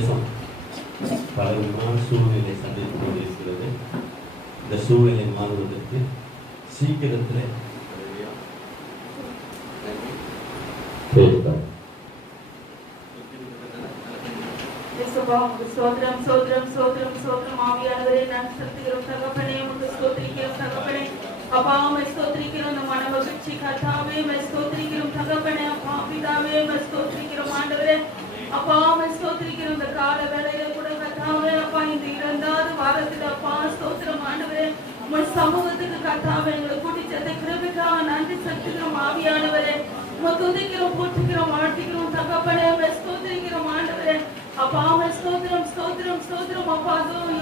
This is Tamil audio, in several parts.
தேசம் பலவிதமான சூழ்நிலை சந்தித்து கொண்டிருக்கிறது. இந்த சூழ்நிலை மாறுவதற்கு சீக்கிரத்தில் சோத்ரம் சோத்ரம் சோத்ரம் சோத்ரம் ஆவியானவரே நான் செலுத்துகிறோம் தகப்பனே உமக்கு ஸ்தோத்திரிக்கிறோம் தகப்பனே அப்பா உம்மை ஸ்தோத்திரிக்கிறோம் இந்த மன மகிழ்ச்சி கர்த்தாவே உம்மை ஸ்தோத்திரிக்கிறோம் தகப்பனே அப்பா பிதாவே உம்மை ஸ்தோத்திரிக்கிறோம் ஆண்டவரே அப்பா உம்மை ஸ்தோத்திரிக்கிறோம் இந்த கால வேளையில கூட கர்த்தாவே அப்பா இந்த 2வது வாரத்துல அப்பா ஸ்தோத்திரம் ஆண்டவரே உம்மை சமூகத்துக்கு கர்த்தாவே எங்களை கூட்டி சேர்த்த கிருபைக்காக நன்றி செலுத்துகிறோம் ஆவியானவரே உம்மை துதிக்கிறோம் போற்றுகிறோம் வாழ்த்துகிறோம் தகப்பனே உம்மை ஸ்தோத்திரிக்கிறோம் ஆண்டவரே அப்பா உம்மை ஸ்தோத்திரம் ஸ்தோத்திரம் ஸ்தோத்திரம் அப்பா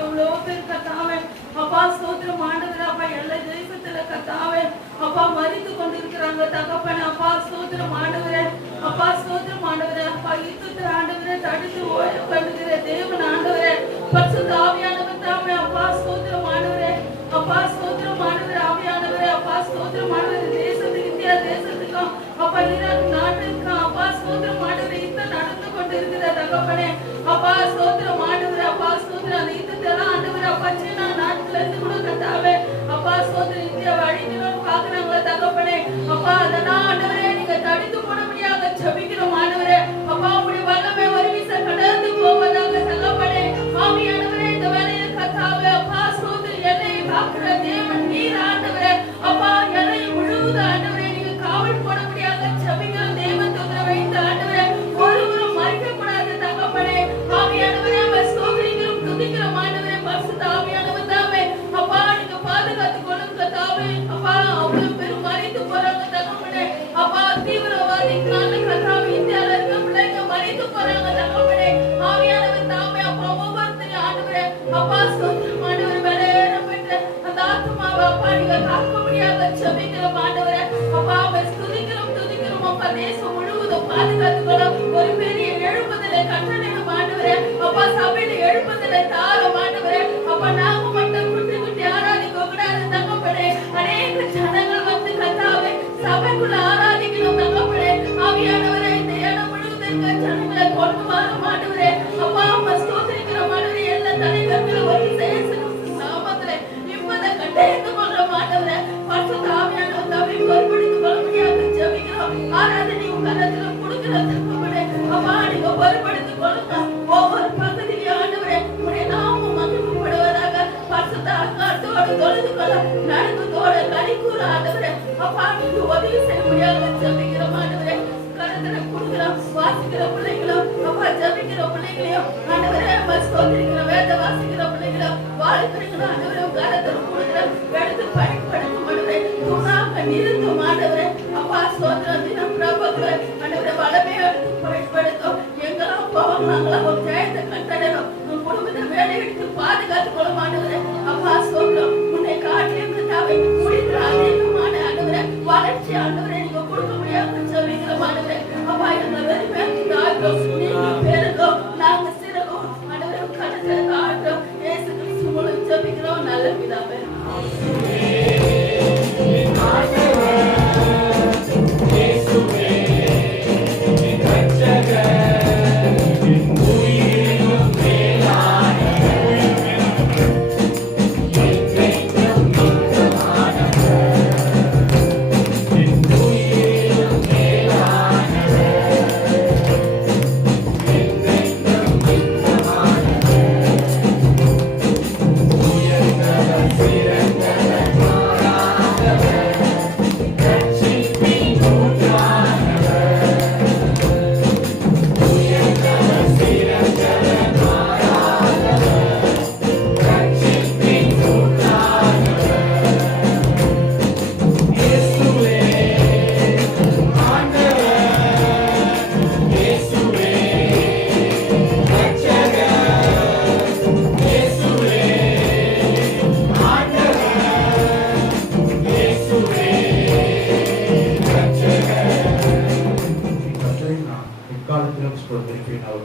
எவ்வளோ பேர் கர்த்தாவே அப்பா ஸ்தோத்திரம் ஆண்டவரே அப்பா எல்லா தேசத்துல கர்த்தாவே அப்பா மரித்து கொண்டிருக்கிறாங்க தகப்பனே அப்பா ஸ்தோத்திரம் ஆண்டவரே அப்பா ஸ்தோத்திரம் ஆண்டவரே அப்பா யுத்தத்தை ஆண்டவரே தடுத்து ஓடுகிற தேவன் ஆண்டவரே பரிசுத்த ஆவியானவர் தாமே அப்பா ஸ்தோத்திரம் ஆண்டவரே அப்பா ஸ்தோத்திரம் ஆண்டவரே ஆவியானவரே அப்பா ஸ்தோத்திரம் ஆண்டவரே தேசத்துக்கு இந்தியா தேசத்துக்கும் அப்பா ஈராக் நாட்டுக்கு அப்பா ஸ்தோத்திரம் ஆண்டவரே யுத்தம் நடந்து கொண்டிருக்கிற தகப்பனே அப்பா ஸ்தோத்திரம் ஆண்டவரே அப்பா ஸ்தோத்திரம் அந்த யுத்தத்தெல்லாம் ஆண்டவரே அப்பா சீனா நாட்டுல இருந்து கூட கட்டாவே அப்பா ஸ்தோத்திரம் இந்தியா வழிகிறோம் பாக்குறாங்களே தகப்பனே அப்பா அதெல்லாம் ஆண்டவரே நீங்க தடுத்து போட முடியாத ஜெபிக்கிறோம் ஆண்டவரே அப்பா உங்களுடைய வல்லமை ஒரு வீச கடந்து போவதாக தகப்பனே ஆவியானவரே இந்த வேளையில கர்த்தாவே அப்பா ஸ்தோத்திரம் எல்லையை காக்கிற தேவன் நீர் ஆண்டவரே அப்பா எல்லையை முழுவதும் ஆண்டவரே நீங்க காவல் போட முடியாத ஜெபிக்கிற தேவன் தூதரை வைத்து ஆண்டவரே ஒருவரும் மறைக்கப்படாத தகப்பனே ஆவியானவரே ஸ்தோத்திரிக்கிறோம் துதிக்கிறோம் ஆண்டவரே பரிசுத்த ஆவியானவர் தாமே அப்பா நீங்க பாதுகாத்து கொள்ளுங்க தாவே அப்பா அவ்வளவு பேரும் மறைத்து போறாங்க தகப்பனே அப்பா தீவிரவாதிகளால கர்த்தாவே இந்தியால இருக்க பிள்ளைங்க மறைத்து போறாங்க தகப்பனே ஆவியானவர் தாமே அப்பா ஒவ்வொருத்தரையும் ஆண்டவரே அப்பா ஸ்தோத்திரம் ஆண்டவரே வெளியேறப்பட்ட அந்த ஆத்மாவை அப்பா நீங்க காக்க முடியாத ஜெபிக்கிறோம் ஆண்டவரே அப்பா துதிக்கிறோம் துதிக்கிறோம் அப்பா தேசம் முழுவதும் பாதுகாத்து கொள்ள ஒரு பெரிய எழுப்புதலை கட்டளையிடும் ஆண்டவரே அப்பா சபையில எழுப்புதலை தாரும் ஆண்டவரே அப்பா நாம மட்டும் குட்டி குட்டி ஆராதிக்க கூடாது தகப்பனே அநேக ஜனங்கள் வந்து கர்த்தாவே சபைக்குள்ள ஆராதிக்கணும் தகப்பனே ஆவியானவரே இந்த இடம் முழுவதும் இருக்க ஜனங்களை கொண்டு வரும் ஆண்டவரே அப்பா உம்மை ஸ்தோத்திரிக்கிறோம் ஆண்டவரே எல்லா தலைவர்களும் ஒரு சேசனும் நாமத்திலே இப்பத கட்டளையிட்டு கொள்றோம் ஆண்டவரே பரிசுத்த ஆவியானவர் தம்மை பொறுப்படுத்திக் கொள்ள முடியாது ஜெபிக்கிறோம் ஆராதனை உங்க கரத்துல கொடுக்கிற தகப்பனே அப்பா நீங்க பொறுப்படுத்திக் கொள்ளுங்க ஒவ்வொரு பகுதியிலும் ஆண்டவரே உடைய நாமம் மகிமைப்படுவதாக பரிசுத்த ஆத்மாவோடு தொழுது கொள்ள நடுக்கத்தோட கலிக்கூற ஆண்டவரே அப்பா நீங்க உதவி செய்ய முடியாது ஜெபிக்கிறோம் ஆண்டவரே கரத்துல கொடுக்கிறோம் வாசிக்கிற பிள்ளைகளும் அப்பா ஜெபிக்கிற பிள்ளைகளையும் ஆண்டவரே ஸ்தோத்திரிக்கிற வேத வாசிக்கிற பிள்ளைகளும் வாழ்த்துறீங்களும் ஆண்டவரே கரத்துல கொடுக்கிறோம் எடுத்து பயன்படுத்தும் ஆண்டவரே துணாக நிறுத்தும் ஆண்டவரே அப்பா ஸ்தோத்திரம் தினம் பிரபுக்களை ஆண்டவரே வளமையை எடுத்து பயன்படுத்தும் எங்கெல்லாம் போவோம் நாங்களாம் ஒரு ஜெயத்தை கட்டடணும் உன் குடும்பத்தை வேலை எடுத்து பாதுகாத்து கொள்ள ஆண்டவரே அப்பா ஸ்தோத்திரம் உன்னை காட்டிலும் தாவை முடிக்கிற அதிகமான ஆண்டவரே வளர்ச்சி ஆண்டவரே நீங்க கொடுக்க முடியாத சொல்லிக்கிற ஆண்டவரே அப்பா எங்க வெறுமே தாழ்த்தோம் நீங்க பெருகும் நாங்க சிறகும் ஆண்டவரே கணத்துல தாழ்த்தோம் இயேசு கிறிஸ்து மூலம் ஜெபிக்கிறோம் நல்ல பிதாவே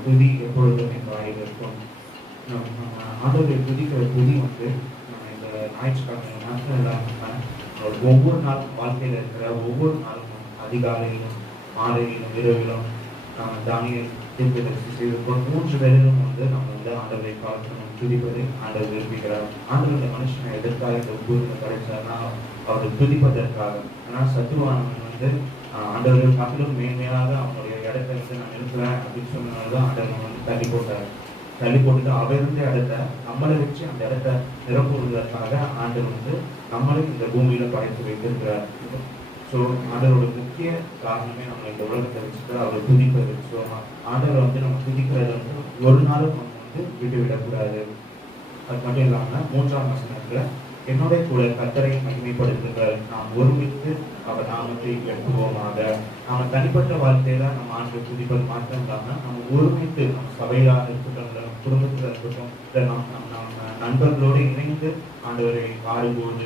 துதி எப்பொழுதும் என் வாயில் இருக்கும். ஆண்டவருடைய துதிக்கிற துதி வந்து நம்ம இந்த ஞாயிற்றுக்கிழமை மாத்திரம் இல்லாமல் ஒவ்வொரு நாள் வாழ்க்கையில் இருக்கிற ஒவ்வொரு நாளும் அதிகாலையிலும் மாலையிலும் இரவிலும் தானியல் தீர்க்கதரிசி செய்திருக்கோம். 3 பேரிலும் வந்து நம்ம வந்து ஆண்டவரை பார்க்கணும், துதிப்பதை ஆண்டவர் விரும்புகிறார். ஆண்டவர் இந்த மனுஷனை எதற்காக இந்த பூமியில படைச்சார்னா அவரை துதிப்பதற்காக. ஆனா சத்துருவானவன் வந்து ஆண்டவர்கள் காட்டிலும் மேன்மையாக அவனுடைய இடத்தை வந்து நான் இருக்கிறேன் அப்படின்னு சொன்னதுதான் ஆண்டவர் வந்து தள்ளி போட்டுட்டு அவர் இருந்த இடத்த நம்மளை வச்சு அந்த இடத்த நிரப்புவதற்காக ஆண்டவர் வந்து நம்மளும் இந்த பூமியில படைத்து வைத்திருக்கிறார். ஸோ ஆண்டவரோட முக்கிய காரணமே நம்ம இந்த உலகத்தை வச்சுட்டு அவரை துதிப்பது. ஸோ ஆண்டவரை வந்து நம்ம துதிக்கிறத வந்து ஒரு நாளும் நம்ம வந்து விட்டுவிடக்கூடாது. அது மட்டும் இல்லாமல் 3ஆம் வசனத்துல என்னோட கூட கர்த்தரை மகிமைப்படுத்துங்கள், நாம் ஒருமித்து அவர் நாமத்தை எழுப்புவோமாக. நம்ம தனிப்பட்ட வாழ்க்கையில நம்ம ஆண்டவரை துதிப்பது மாற்றம் இல்லாமல் நம்ம ஒருமித்து நம்ம சபையிலாக இருக்கட்டும், குடும்பத்தில் இருக்கட்டும், இல்லை நம்ம நண்பர்களோடு இணைந்து ஆண்டவரை பாடும்போது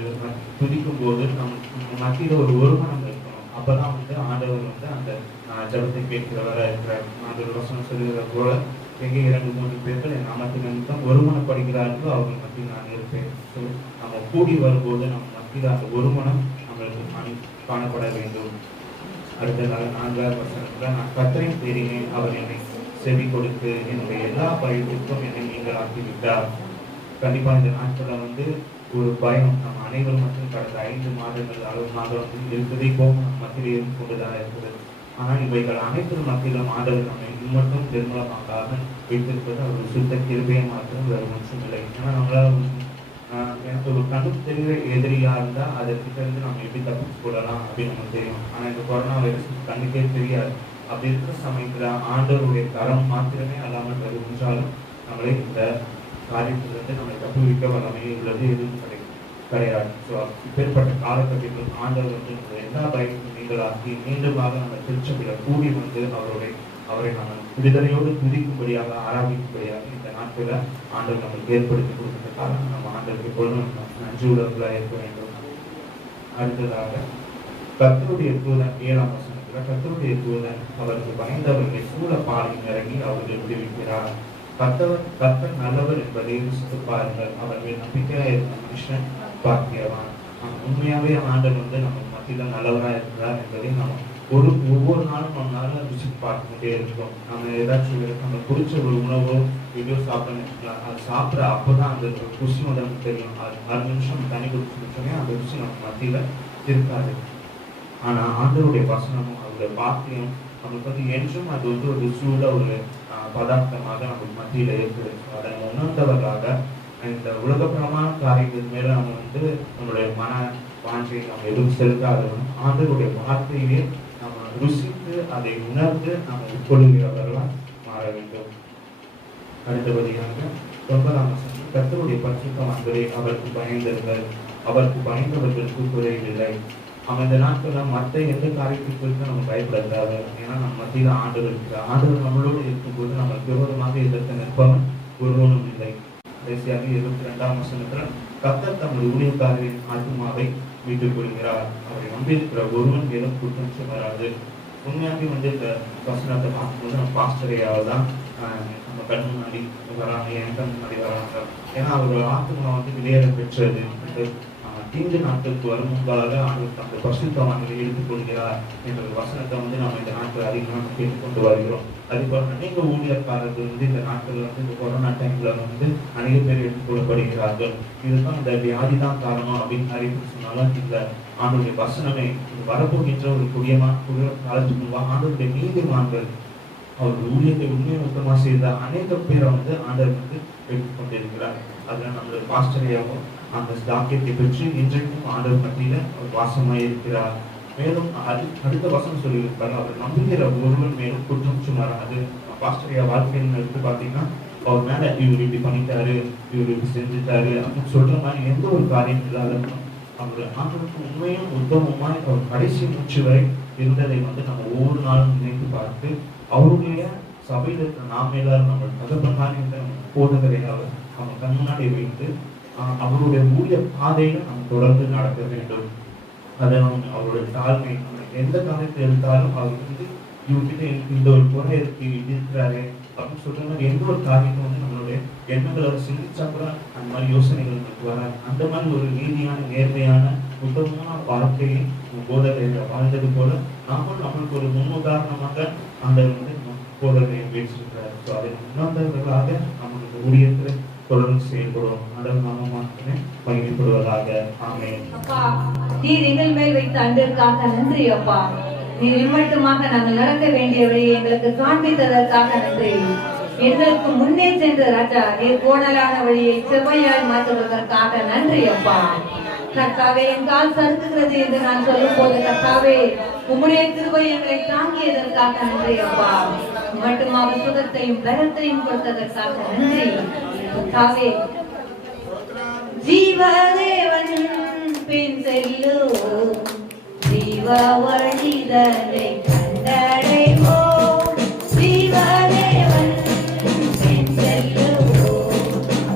துதிக்கும் போது நம்ம மத்தியில் ஒரு ஒருமனம் இருக்கணும். அப்பதான் வந்து ஆண்டவர் வந்து அந்த ஜபத்தை கேட்கிறவரா இருக்கிறார். ஆண்டவர் வசனம் சொல்லுகிற போல எங்கே 2-3 பேர்கள் என் நாமத்தின் நிமித்தம் ஒருமனப்படுகிறார்களோ அவர்கள் மத்தியில் நான் இருப்பேன். ஸோ நம்ம கூடி வரும்போது நம்ம மத்தியில் அந்த ஒருமனம் நம்மளுக்கு காணப்பட வேண்டும். அடுத்ததாக 4ஆம் வசனத்துல நான் கர்த்தரை தேடினேன், அவர் என்னை செவி கொடுத்து என்னுடைய எல்லா பயத்திற்கும் என்னை நீங்கள் ஆக்கிவிட்டார். கண்டிப்பா இந்த நாட்களில் வந்து ஒரு பயம் நம்ம அனைவரும் மற்றும் கடந்த 5 மாதங்கள் 6 மாதம் வந்து இருப்பதை கோபம் நம்ம மத்தியில் இருந்து கொண்டுதான் இருக்குது. ஆனால் இவைகள் அனைத்து மத்தியிலும் ஆண்டவர் நம்மை இன்னும் திருமணமாக வைத்திருப்பது அவர் சுத்த கிருபையை மாத்திரம் வேறு ஒன்றும் இல்லை. ஏன்னா நம்மளால எனக்கு ஒரு கண்ணு தெரிகிற எதிரியா இருந்தா அதற்கிட்ட இருந்து நம்ம எப்படி தப்பிச்சு போடலாம் அப்படின்னு நமக்கு தெரியும். ஆனா இந்த கொரோனா வைரஸ் கண்ணுக்கே தெரியாது. அப்படி இருக்கிற சமயத்துல ஆண்டவருடைய தரம் மாத்திரமே அல்லாமல் வேறு ஒன்றாலும் நம்மளை இந்த காரியத்திலிருந்து நம்மளை தப்புவிக்க வல்லமையை உள்ளது எதுவும் கிடையாது. ஸோ இப்பேற்பட்ட காலகட்டத்தில் ஆண்டவர் வந்து எல்லா பயத்தையும் நீங்களாக்கி மீண்டுமாக நம்ம திருச்சபையில கூடி வந்து அவரை நம்ம விடுதலையோடு துதிக்கும்படியாக ஆராதிக்கும்படியாக இந்த நாட்களில் ஆண்டவர் நம்மளுக்கு ஏற்படுத்தி கொடுத்ததுக்காக நம்ம ஆண்டவருக்கு எப்பொழுதும் நன்றி உள்ளவர்களாக இருக்க வேண்டும். அடுத்ததாக கர்த்தருடைய தூதன் 7ஆம் வசனத்துல கர்த்தருடைய தூதன் அவருக்கு பயந்தவர்களை சூழ பாலில் இறங்கி அவர்களை விடுவிக்கிறார். கர்த்தர் நல்லவர் என்பதை ருசித்து பாருங்கள், அவர்கள் நம்பிக்கையா இருந்த மனுஷன் பாக்கியவான். உண்மையாவே ஆண்டவர் வந்து நம்ம மத்தியில நல்லவரா இருக்கிறார் என்பதை நம்ம ஒவ்வொரு நாளும் நம்மளால ருசி பார்த்துக்கிட்டே இருக்கோம். நம்ம ஏதாச்சும் நம்ம பிடிச்ச ஒரு உணவோ எதையோ சாப்பிடணும், அது சாப்பிட்ற அப்போதான் அந்த ருசி வந்து நமக்கு தெரியும். அது 6 நிமிஷம் தண்ணி குடிச்சுட்டோமே அந்த ருசி நம்ம மத்தியில இருக்காது. ஆனா ஆண்டவருடைய வசனமும் அவருடைய வார்த்தையும் நம்மளுக்கு வந்து என்றும் அது வந்து ஒரு ருசியுள்ள ஒரு பதார்த்தமாக நமக்கு மத்தியில இருக்குது. அதை நம்ம உணர்ந்தவர்களாக இந்த உலகப்பிரமான காரியங்கள் மேல நம்ம வந்து நம்மளுடைய மன வாஞ்சை நம்ம எதுவும் செலுத்தாதவன் ஆண்டவருடைய வார்த்தையிலே நம்ம ருசித்து அதை உணர்ந்து நம்ம உட்கொள்கிறவர்களா மாற வேண்டும். அடுத்தபடியாக 9ஆம் வசனம் கர்த்தருடைய பரிசுத்தவான்களே அவருக்கு பயந்தவர்கள், அவருக்கு பயந்தவர்களுக்கு குறைவில்லை. நம்ம இந்த நாட்கள்ல மற்ற எந்த காரியத்திற்கு நம்ம பயப்படாது. ஏன்னா நம்ம மத்தியில ஆண்டவர் இருக்கிறார். ஆண்டவர் நம்மளோடு இருக்கும்போது நம்ம விரோதமாக எதிர்த்து நிற்பவன் ஒருவனும் இல்லை. கடைசியாக 22ஆம் வசனத்துல கர்த்தர் தமது ஊழியக்காரரின் ஆத்மாவை மீட்டுக் கொள்கிறார், அவரை நம்பியிருக்கிற ஒருவன் மேலும் குற்றம் வராது. உண்மையாகவே வந்து இந்த வசனத்தை பார்க்கும்போது நம்ம பாஸ்டரையால் தான் நம்ம கண் முன்னாடி வராங்க, என் கண் முன்னாடி வராங்க. ஏன்னா அவரோட ஆத்மா வந்து வெளியேற பெற்றது. தீங்கு நாட்களுக்கு வரும் முன்பாக ஆண்டவர் அந்த பரிசுத்தவான்களை எடுத்துக் கொள்கிறார் என்ற வசனத்தை வந்து நம்ம இந்த நாட்கள் அதிகமாக கேட்டுக்கொண்டு வருகிறோம். அதுபோல அநேக ஊழியர்காரர்கள் வந்து இந்த நாட்கள் வந்து இந்த கொரோனா டைம்ல வந்து அநேக பேர் எடுத்துக்கொள்ளப்படுகிறார்கள். இதுதான் இந்த வியாதி தான் காரணம் அப்படின்னு நிறைய பேர் சொன்னாலும் இந்த ஆண்டவருடைய வசனமே வரப்போகின்ற ஒரு காலத்துக்கு முன்பாக ஆண்டவருடைய நீதிமான்கள் அவருடைய ஊழியத்தை உண்மையை மொத்தமா செய்த அநேக பேரை வந்து ஆண்டவர் வந்து எடுத்துக்கொண்டிருக்கிறார். அதுல நம்மளுடைய பாஸ்டரையாகவும் அந்த தாக்கியத்தை பெற்று இன்றைக்கும் ஆண்டவர் மத்தியில அவர் வாசமாய் இருக்கிறார். மேலும் அடுத்த வசனம் சொல்லியிருப்பாரு, அவர் நம்புகிற ஒருவன் மேலும் குற்றம் சுமராது. பாஸ்டரையா வாழ்க்கையில் எடுத்து பார்த்தீங்கன்னா அவர் மேல இவர் இப்படி பண்ணிட்டாரு, இவர் இப்படி செஞ்சுட்டாரு அப்படின்னு சொல்ற மாதிரி எந்த ஒரு காரியம் இல்லாத அவர் ஆண்டவருக்கு உண்மையும் உத்தமமாய் அவர் கடைசி மூச்சு வரை இருந்ததை வந்து நம்ம ஒவ்வொரு நாளும் நினைத்து பார்த்து அவருடைய சபையில் இருக்கிற நாம் எல்லாரும் நம்ம தகப்பனாக போதகரையாக அவங்க கண் முன்னாடி வைத்து அவருடைய ஊழிய பாதையில நம்ம தொடர்ந்து நடக்க வேண்டும். அதை நம்ம அவருடைய தாழ்மை எந்த காரியத்தை எடுத்தாலும் அவர் வந்து இவர்கிட்ட இந்த ஒரு குறை இருக்கிறாரு அப்படின்னு சொல்ற மாதிரி எந்த ஒரு காரியத்தை வந்து நம்மளுடைய எண்ணங்களை சிந்திச்சா கூட அந்த மாதிரி யோசனைகள் நமக்கு வராது. அந்த மாதிரி ஒரு நீதியான நேர்மையான உத்தமமான வாழ்க்கையை போதகரை வாழ்ந்தது போல நாமும் நம்மளுக்கு ஒரு முன்னுதாரணமாக அந்த வந்து போதகரை பேசுகிறோம். ஸோ அதை உணர்ந்தவர்களாக நமக்கு ஊழியத்தில் தொடர்ந்து செயல்படும். ஆண்டவர் நாமம் மட்டுமே மகிமைப்படுவதாக. ஆமென். அப்பா, நீர் எங்கள் மேல் வைத்த அன்பிற்காக நன்றி அப்பா. நீர் இம்மட்டுமாக நாங்கள் நடக்க வேண்டிய வழியை எங்களுக்கு காண்பித்ததற்காக நன்றி. எங்களுக்கு முன்னே சென்ற ராஜா நீர் கோணலான வழியை செவ்வையாய் மாற்றுவதற்காக நன்றி அப்பா. கர்த்தாவே, என் கால் சறுக்குகிறது என்று நான் சொல்லும் போது கர்த்தாவே உம்முடைய கிருபை எங்களை தாங்கியதற்காக நன்றி அப்பா. மட்டுமாக சுகத்தையும் பலத்தையும் கொடுத்ததற்காக நன்றி கர்த்தாவே. ஜீவதேவன் பின் செல்லு, ஜீவ வழிதலை கண்டடைவோம். ஜீவதேவன் பின் செல்லு,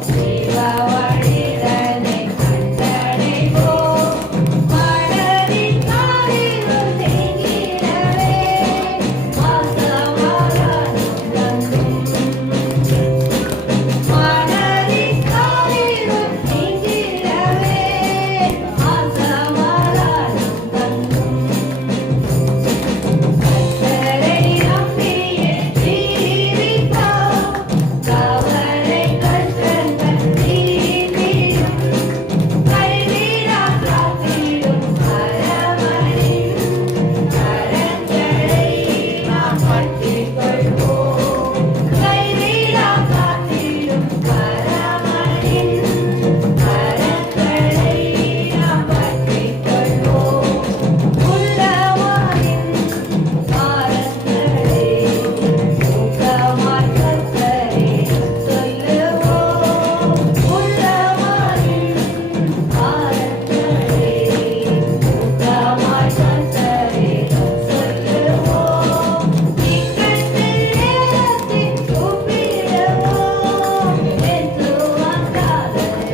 ஜீவ வழிதலை கண்டடைவோம். மனதின் காரிருள் நீங்கிடவே வாசமாகானும் தங்கும். மனதின் காரிருள் நீங்கிடவே வாசமாகானும் தங்கும். கர்த்தரை நம்பியே ஜீவிப்போம். கவலை கஷ்டங்கள் நீங்கிடும். கைவிடா காத்திடும் அரவணையின் கரங்களை நாம் பற்றிக் கொள்வோம். கைவிடா காத்திடும் அரவணையின் கரங்களை நாம் பற்றிக் கொள்வோம். உள்ளவானின் பாரங்களை ஊக்கமாய் கர்த்தரிடம் சொல்லுவோம். உள்ளவானின் பாரங்களை ஊக்கமாய் கர்த்தரிடம் சொல்லுவோம். இக்கட்டில் நேரத்தில் கூப்பிடுவோம். என்று வந்தாதரிப்பார்.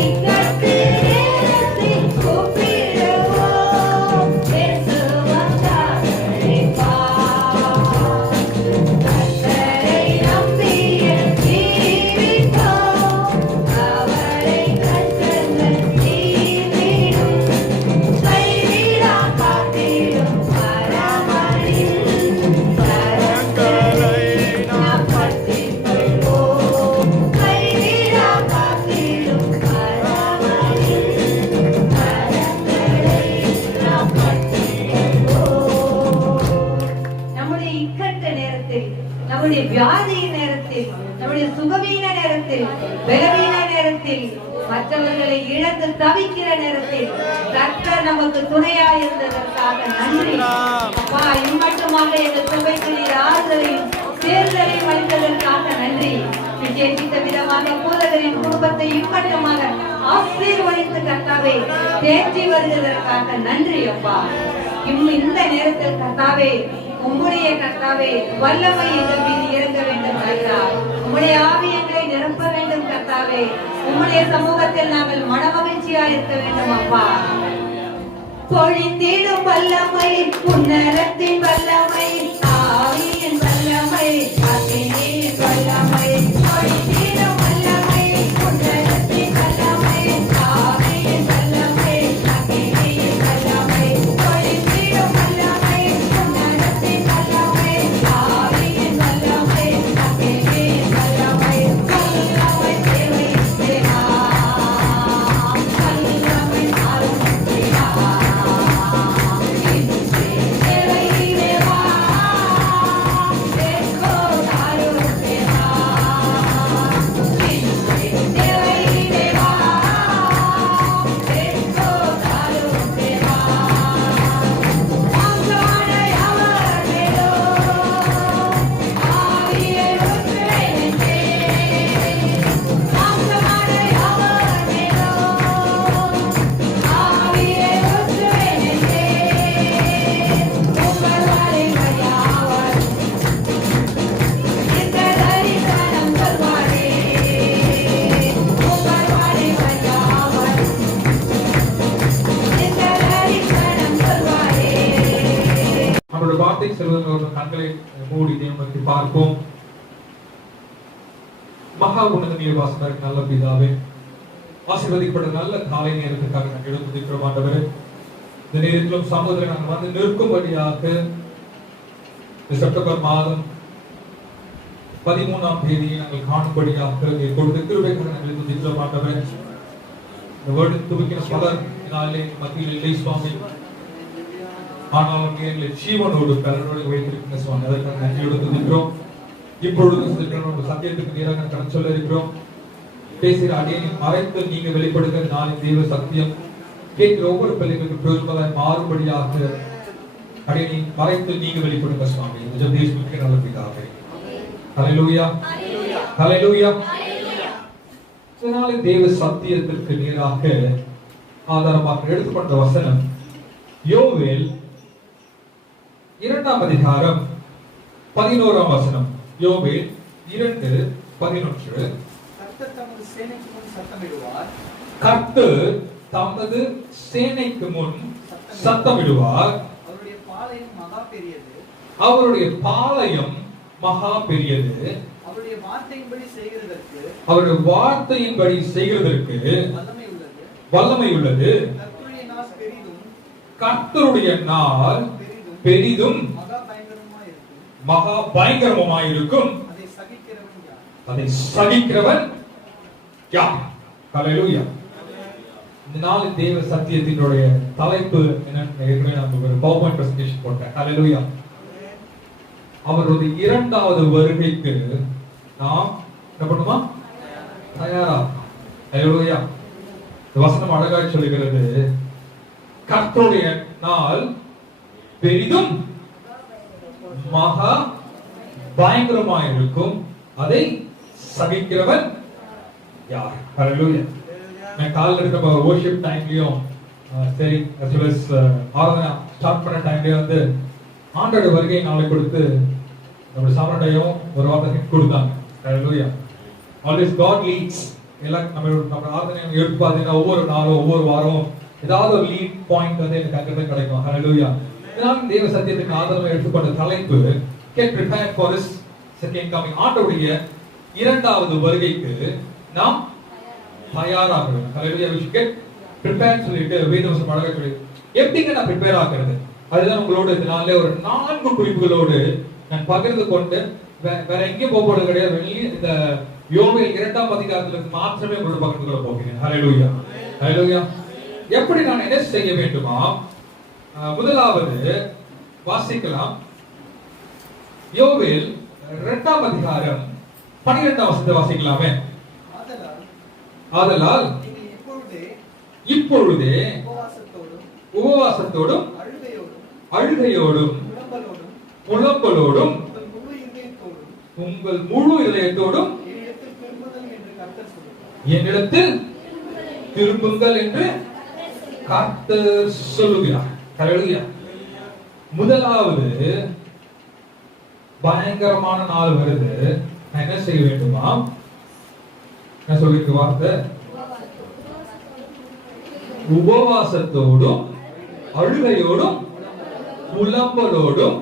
இக்கட்டில் நேரத்தில் கூப்பிடுவோம். என்று வந்தாதரிப்பார். கர்த்தரை நம்பியே ஜீவிப்போம். கவலை கஷ்டங்கள் நீங்கிடும். கைவிடா காத்திடும் அரவணையின் கரங்களை நாம் பற்றிக் கொள்வோம். கைவிடா காத்திடும் அரவணையின் கரங்களை நாம் பற்றிக் கொள்வோம். நம்முடைய இக்கட்ட நேரத்தில், நம்முடைய வியாதியின் நேரத்தில், நம்முடைய சுகவீன நேரத்தில், பலவீன நேரத்தில், மற்றவர்களை இழந்து தவிக்கிற நேரத்தில் கர்த்தர் நமக்கு துணையாய் இருந்ததற்காக நன்றி அப்பா. இம்மட்டுமாக எங்கள் சபைக்கு நீர் ஆறுதலையும் தேர்தலையும் அளித்ததற்காக நன்றி. விசேஷித்த விதமாக போதகரின் குடும்பத்தை இம்மட்டுமாக ஆசீர்வதித்து கர்த்தாவே தேற்றி வருவதற்காக நன்றி அப்பா. இந்த நேரத்தில் கர்த்தாவே உம்முடைய கர்த்தாவே வல்லமை எங்கள் மீது இறங்க வேண்டும் ராஜா. உம்முடைய ஆவி எங்களை நிரப்ப வேண்டும் கர்த்தாவே. உம்முடைய சமூகத்தில் நாங்கள் மனமகிழ்ச்சியா இருக்க வேண்டும் அப்பா. பொழிந்திடும் வல்லமை, உன்னதத்தின் வல்லமை, ஆவியின் வல்லமை, அக்கினியின் வல்லமை. பொழிந்திடும் வல்லமை, உன்னதத்தின் வல்லமை, ஆவியின் வல்லமை, அக்கினியின் வல்லமை. பொழிந்திடும் வல்லமை, உன்னதத்தின் வல்லமை, ஆவியின் வல்லமை, அக்கினியின் வல்லமை. வல்லமை தேவை தேவா, வல்லமை ஆளும் தேவா. தேவை தேவா, தேவோ தாரும் தேவா. தேவை தேவா, தேவோ தாரும் தேவா. வாங்காடை அவர் மேலோ ஆவியை ஊற்றுவேனே. வாங்காடை அவர் மேலோ ஆவியை ஊற்றுவேனே. உங்கள் வழிமையாவர் இந்த தரிசனம் சொல்வாரே. உங்கள் வழிமையாவர் இந்த தரிசனம் சொல்வாரே. அவருடைய வார்த்தை செல்வதோடு கண்களை மூடி தேவனை பார்ப்போம். மகா உன்னத நீர்வாசனர் நல்ல பிதாவே, ஆசீர்வதிக்கப்பட்ட நல்ல காலை நேரத்துக்காக நாங்கள் எடுத்துக்கிறோம் ஆண்டவரே. இந்த நேரத்திலும் சமுதிரம் நாங்கள் வந்து நிற்கும்படியாக செப்டம்பர் மாதம் 13ஆம் தேதியை நாங்கள் காணும்படியாக கொடுத்த கிருபைக்காக நாங்கள் துதிக்கிறோம் ஆண்டவரே. இந்த வேர்டு துதிக்கிற பலர் நாளே மத்தியில் இல்லை சுவாமி. ஆனாலும் எங்களை ஜீவனோடு பலரோடு வைத்திருக்கிற சுவாமி, அதற்காக நன்றியோடு துதிக்கிறோம். இப்பொழுது சத்தியத்துக்கு நேராக கடந்து சொல்ல இருக்கிறோம். பேசுகிற அடியை மறைத்து நீங்க வெளிப்படுகிற நாளின் தெய்வ சத்தியம் கேட்கிற ஒவ்வொரு பிள்ளைகளுக்கு பிரயோஜனமாய் மாறுபடியாக அடியை மறைத்து நீங்க வெளிப்படுங்க சுவாமி. ஜெபேஸ்வரனுக்கு நல்ல பிதாவே. ஹல்லேலூயா, ஹல்லேலூயா. இதனால தேவ சத்தியத்திற்கு நேராக ஆதாரமாக எடுத்துக்கொண்ட வசனம் யோவேல் 2ஆம் அதிகாரம் 11ஆம் வசனம். யோவேல் 2:11. கர்த்தர் தமது சேனைக்கு முன் சத்தமிடுவார். அவருடைய பாளையம் மகா பெரியது. அவருடைய வார்த்தையின்படி செய்கிறதற்கு வல்லமை உள்ளது. கர்த்தருடைய நாள் பெரிதும் மகா பயங்கரமாயிருக்கும். அதை சகிக்கிறவன் யார்? ஹல்லேலூயா. இந்த நாள் தேவ சத்தியத்தினுடைய தலைப்பு என்னன்னு ஏற்கனவே நான் ஒரு பவர்பாயிண்ட் பிரசன்டேஷன் போட்டேன். ஹல்லேலூயா. அவருடைய 2வது வருகைக்கு நாம் என்ன பண்ணுமா? தயாரா. ஹல்லேலூயா. வசனம் அழகாய் சொல்லுகிறது, கர்த்தருடைய நாள் பெரிதும் மகா பயங்கரமாயிருக்கும். அதை சகிக்கிறவன் யார்? ஹல்லேலூயா. நான் காலையில இருக்க worship டைம்லயும் சரி as well as ஆராதனை ஸ்டார்ட் பண்ண டைம்லயும் வந்து ஆண்டோட வருகை நாளை கொடுத்து நம்ம சாமண்டையும் ஒரு வார்த்தை கொடுத்தாங்க. ஹல்லேலூயா. Always God leads. எல்லாம் நம்ம ஆராதனை எடுத்து பார்த்தீங்கன்னா ஒவ்வொரு நாளும் ஒவ்வொரு வாரம் ஏதாவது ஒரு லீட் பாயிண்ட் வந்து எனக்கு அங்கே கிடைக்கும். ஹல்லேலூயா. இதனால தேவ சத்தியத்துக்கு ஆதாரமாக எடுத்துக்கொண்ட தலைப்பு get prepared for his second coming. ஆண்டவருடைய 2வது வருகைக்கு நாம் தயாராகணும். ஹல்லேலூயா. we should get prepared சொல்லிட்டு வேதவசனம் அழகா சொல்லி எப்படிங்க நான் ப்ரிப்பேர் ஆகிறது, அதுதான் உங்களோட இதனாலே ஒரு 4 குறிப்புகளோடு நான் பகிர்ந்து கொண்டு வேற எங்கேயும் போகிறது கிடையாது. வெளியே இந்த யோவேல் 2ஆம் அதிகாரத்திலிருந்து மாத்திரமே உங்களோட பகிர்ந்து கொள்ள போகிறேன். ஹல்லேலூயா, ஹல்லேலூயா. எப்படி நான் என்ன செய்ய வேண்டுமா? முதலாவது வாசிக்கலாம். யோவேல் 2ஆம் அதிகாரம் 12ஆம் வசனத்தை வாசிக்கலாமே. ஆதலால் இப்பொழுதே உபவாசத்தோடும் அழுகையோடும் புலம்பலோடும் உங்கள் முழு இதயத்தோடும் என்னிடத்தில் திரும்புங்கள் என்று கர்த்தர் சொல்லுகிறார். ஹல்லேலூயா. முதலாவது பயங்கரமான நாள் வருது. நான் என்ன செய்ய வேண்டுமா? என்ன சொல்லிருக்கு வார்த்தை? உபவாசத்தோடும் அழுகையோடும் புலம்பலோடும்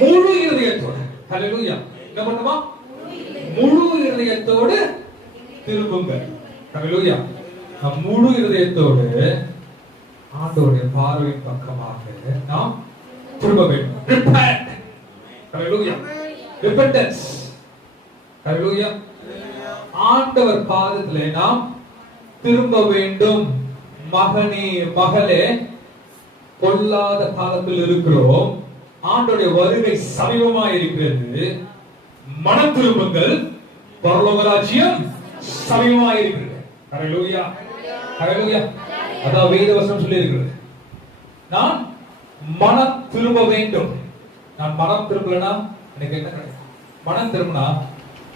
முழு இதயத்தோடு. ஹல்லேலூயா. என்ன பண்ணுமா? முழு இதயத்தோடு திரும்புங்கள். ஹல்லேலூயா. முழு இதயத்தோடு ஆண்டவருடைய பார்வையின் பக்கமாக நாம் திரும்ப வேண்டும். Repent. ஹல்லேலூயா. Repentance. ஹல்லேலூயா. ஆண்டவர் பாதத்திலே நாம் திரும்ப வேண்டும். மகனே மகளே, கொல்லாத காலத்தில் இருக்கிறோம். ஆண்டவருடைய வருகை சமீபமாய் இருக்கிறது. மனம் திரும்புங்கள், பரலோக ராஜ்யம் சமீபமாய் இருக்கிறது. ஹல்லேலூயா, ஹல்லேலூயா. அதான் வேதவசனம் சொல்லி இருக்கிறது. நான் மனம் திரும்ப வேண்டும். நான் மனம் திரும்பலனா எனக்கு என்ன கிடைக்கும்? மனம் திரும்பினா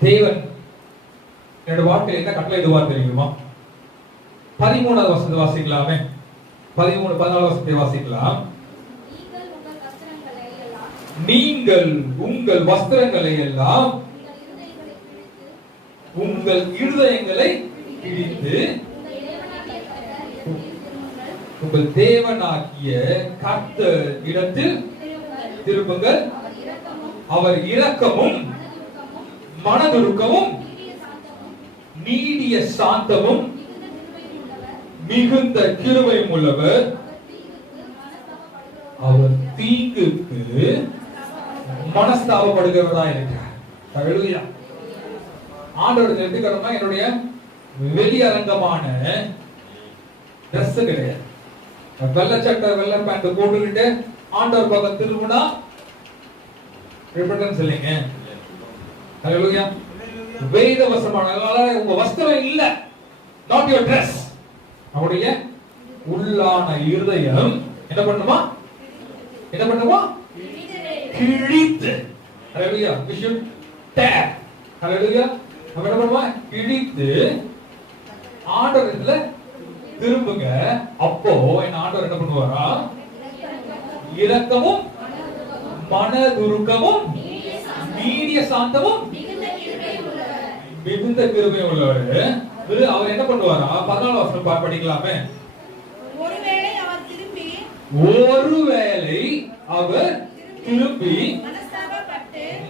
தேவன் என்னோட வாழ்க்கையில் என்ன கட்டளை இடுவார் தெரியுமா? 13வது வசனத்தை வாசிக்கலாமே. 14 வசனத்தை வாசிக்கலாம். நீங்கள் உங்கள் வஸ்திரங்களை எல்லாம் உங்கள் இருதயங்களை கிழித்து உங்கள் தேவனாகிய கர்த்தர் இடத்தில் திரும்புங்கள். அவர் இரக்கமும் மனதுருக்கமும் நீடிய சாந்தமும் மிகுந்த கிருபையும் உள்ளவர். அவர் தீங்குக்கு மனஸ்தாபப்படுகிறவரா இருக்கிறார். ஹல்லேலூயா. ஆண்டவர் எடுத்துக்கணும்னா என்னுடைய வெளியரங்கமான ட்ரெஸ் கிடையாது. வெள்ளை சட்டை வெள்ளை பேண்ட் போட்டுக்கிட்டு ஆண்டவர் பக்கம் திரும்பினா ரிப்பெண்டன்ஸ் இல்லைங்க. ஹல்லேலூயா. வேத வசனமான உங்க வஸ்திரம் இல்ல, நாட் யுவர் ட்ரெஸ். அவருடைய உள்ளான இருதயம் என்ன பண்ணுமா? என்ன பண்ணுமா? கிழித்து. ஹல்லேலூயா. we should tear. ஹல்லேலூயா. நம்ம என்ன பண்ணுமா? கிழித்து ஆண்டவரிடத்துல திரும்புங்க. அப்போ என்ன ஆண்டவர் என்ன பண்ணுவாரா? இரக்கமும் மனதுருக்கமும் நீடிய சாந்தமும் மிகுந்த கிருபை உள்ளவர். அவர் என்ன பண்ணுவாரா? 14 வசனம் படிக்கலாமே. ஒருவேளை அவர் திரும்பி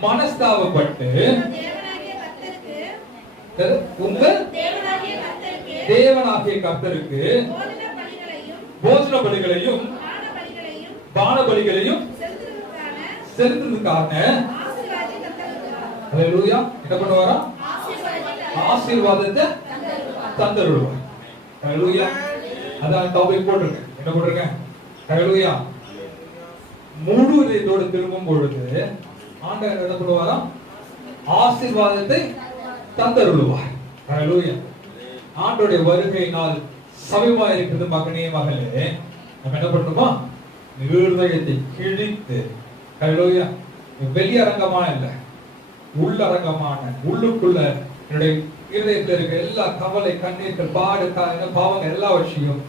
மனஸ்தாபப்பட்டு உங்கள் தேவனாகிய கர்த்தருக்கு போஜன பலிகளையும் பான பலிகளையும் செலுத்துவதற்கான ஹல்லேலூயா என்ன பண்ணுவாரா? ஆசீர்வாதத்தை தந்தருள்வார். ஹல்லேலூயா. அதான் டாபிக் போட்டுருக்கேன். என்ன போட்டுருக்கேன்? ஹல்லேலூயா. முழு இதயத்தோடு திரும்பும் பொழுது ஆண்டவர் என்ன பண்ணுவாரா? ஆசீர்வாதத்தை தந்தருள்வார். ஹல்லேலூயா. ஆண்டவருடைய வருகையினால் சமீபமா இருக்கிறது மகனே மகளே. நம்ம என்ன பண்ணணுமா? இருதயத்தை கிழித்து, ஹல்லேலூயா, வெளியரங்கமான இல்ல, உள்ளரங்கமான உள்ளுக்குள்ள என்னுடைய இருதயத்தில் இருக்க எல்லா கவலை கண்ணீர்கள் பாடு பாவங்கள் எல்லாவற்றையும்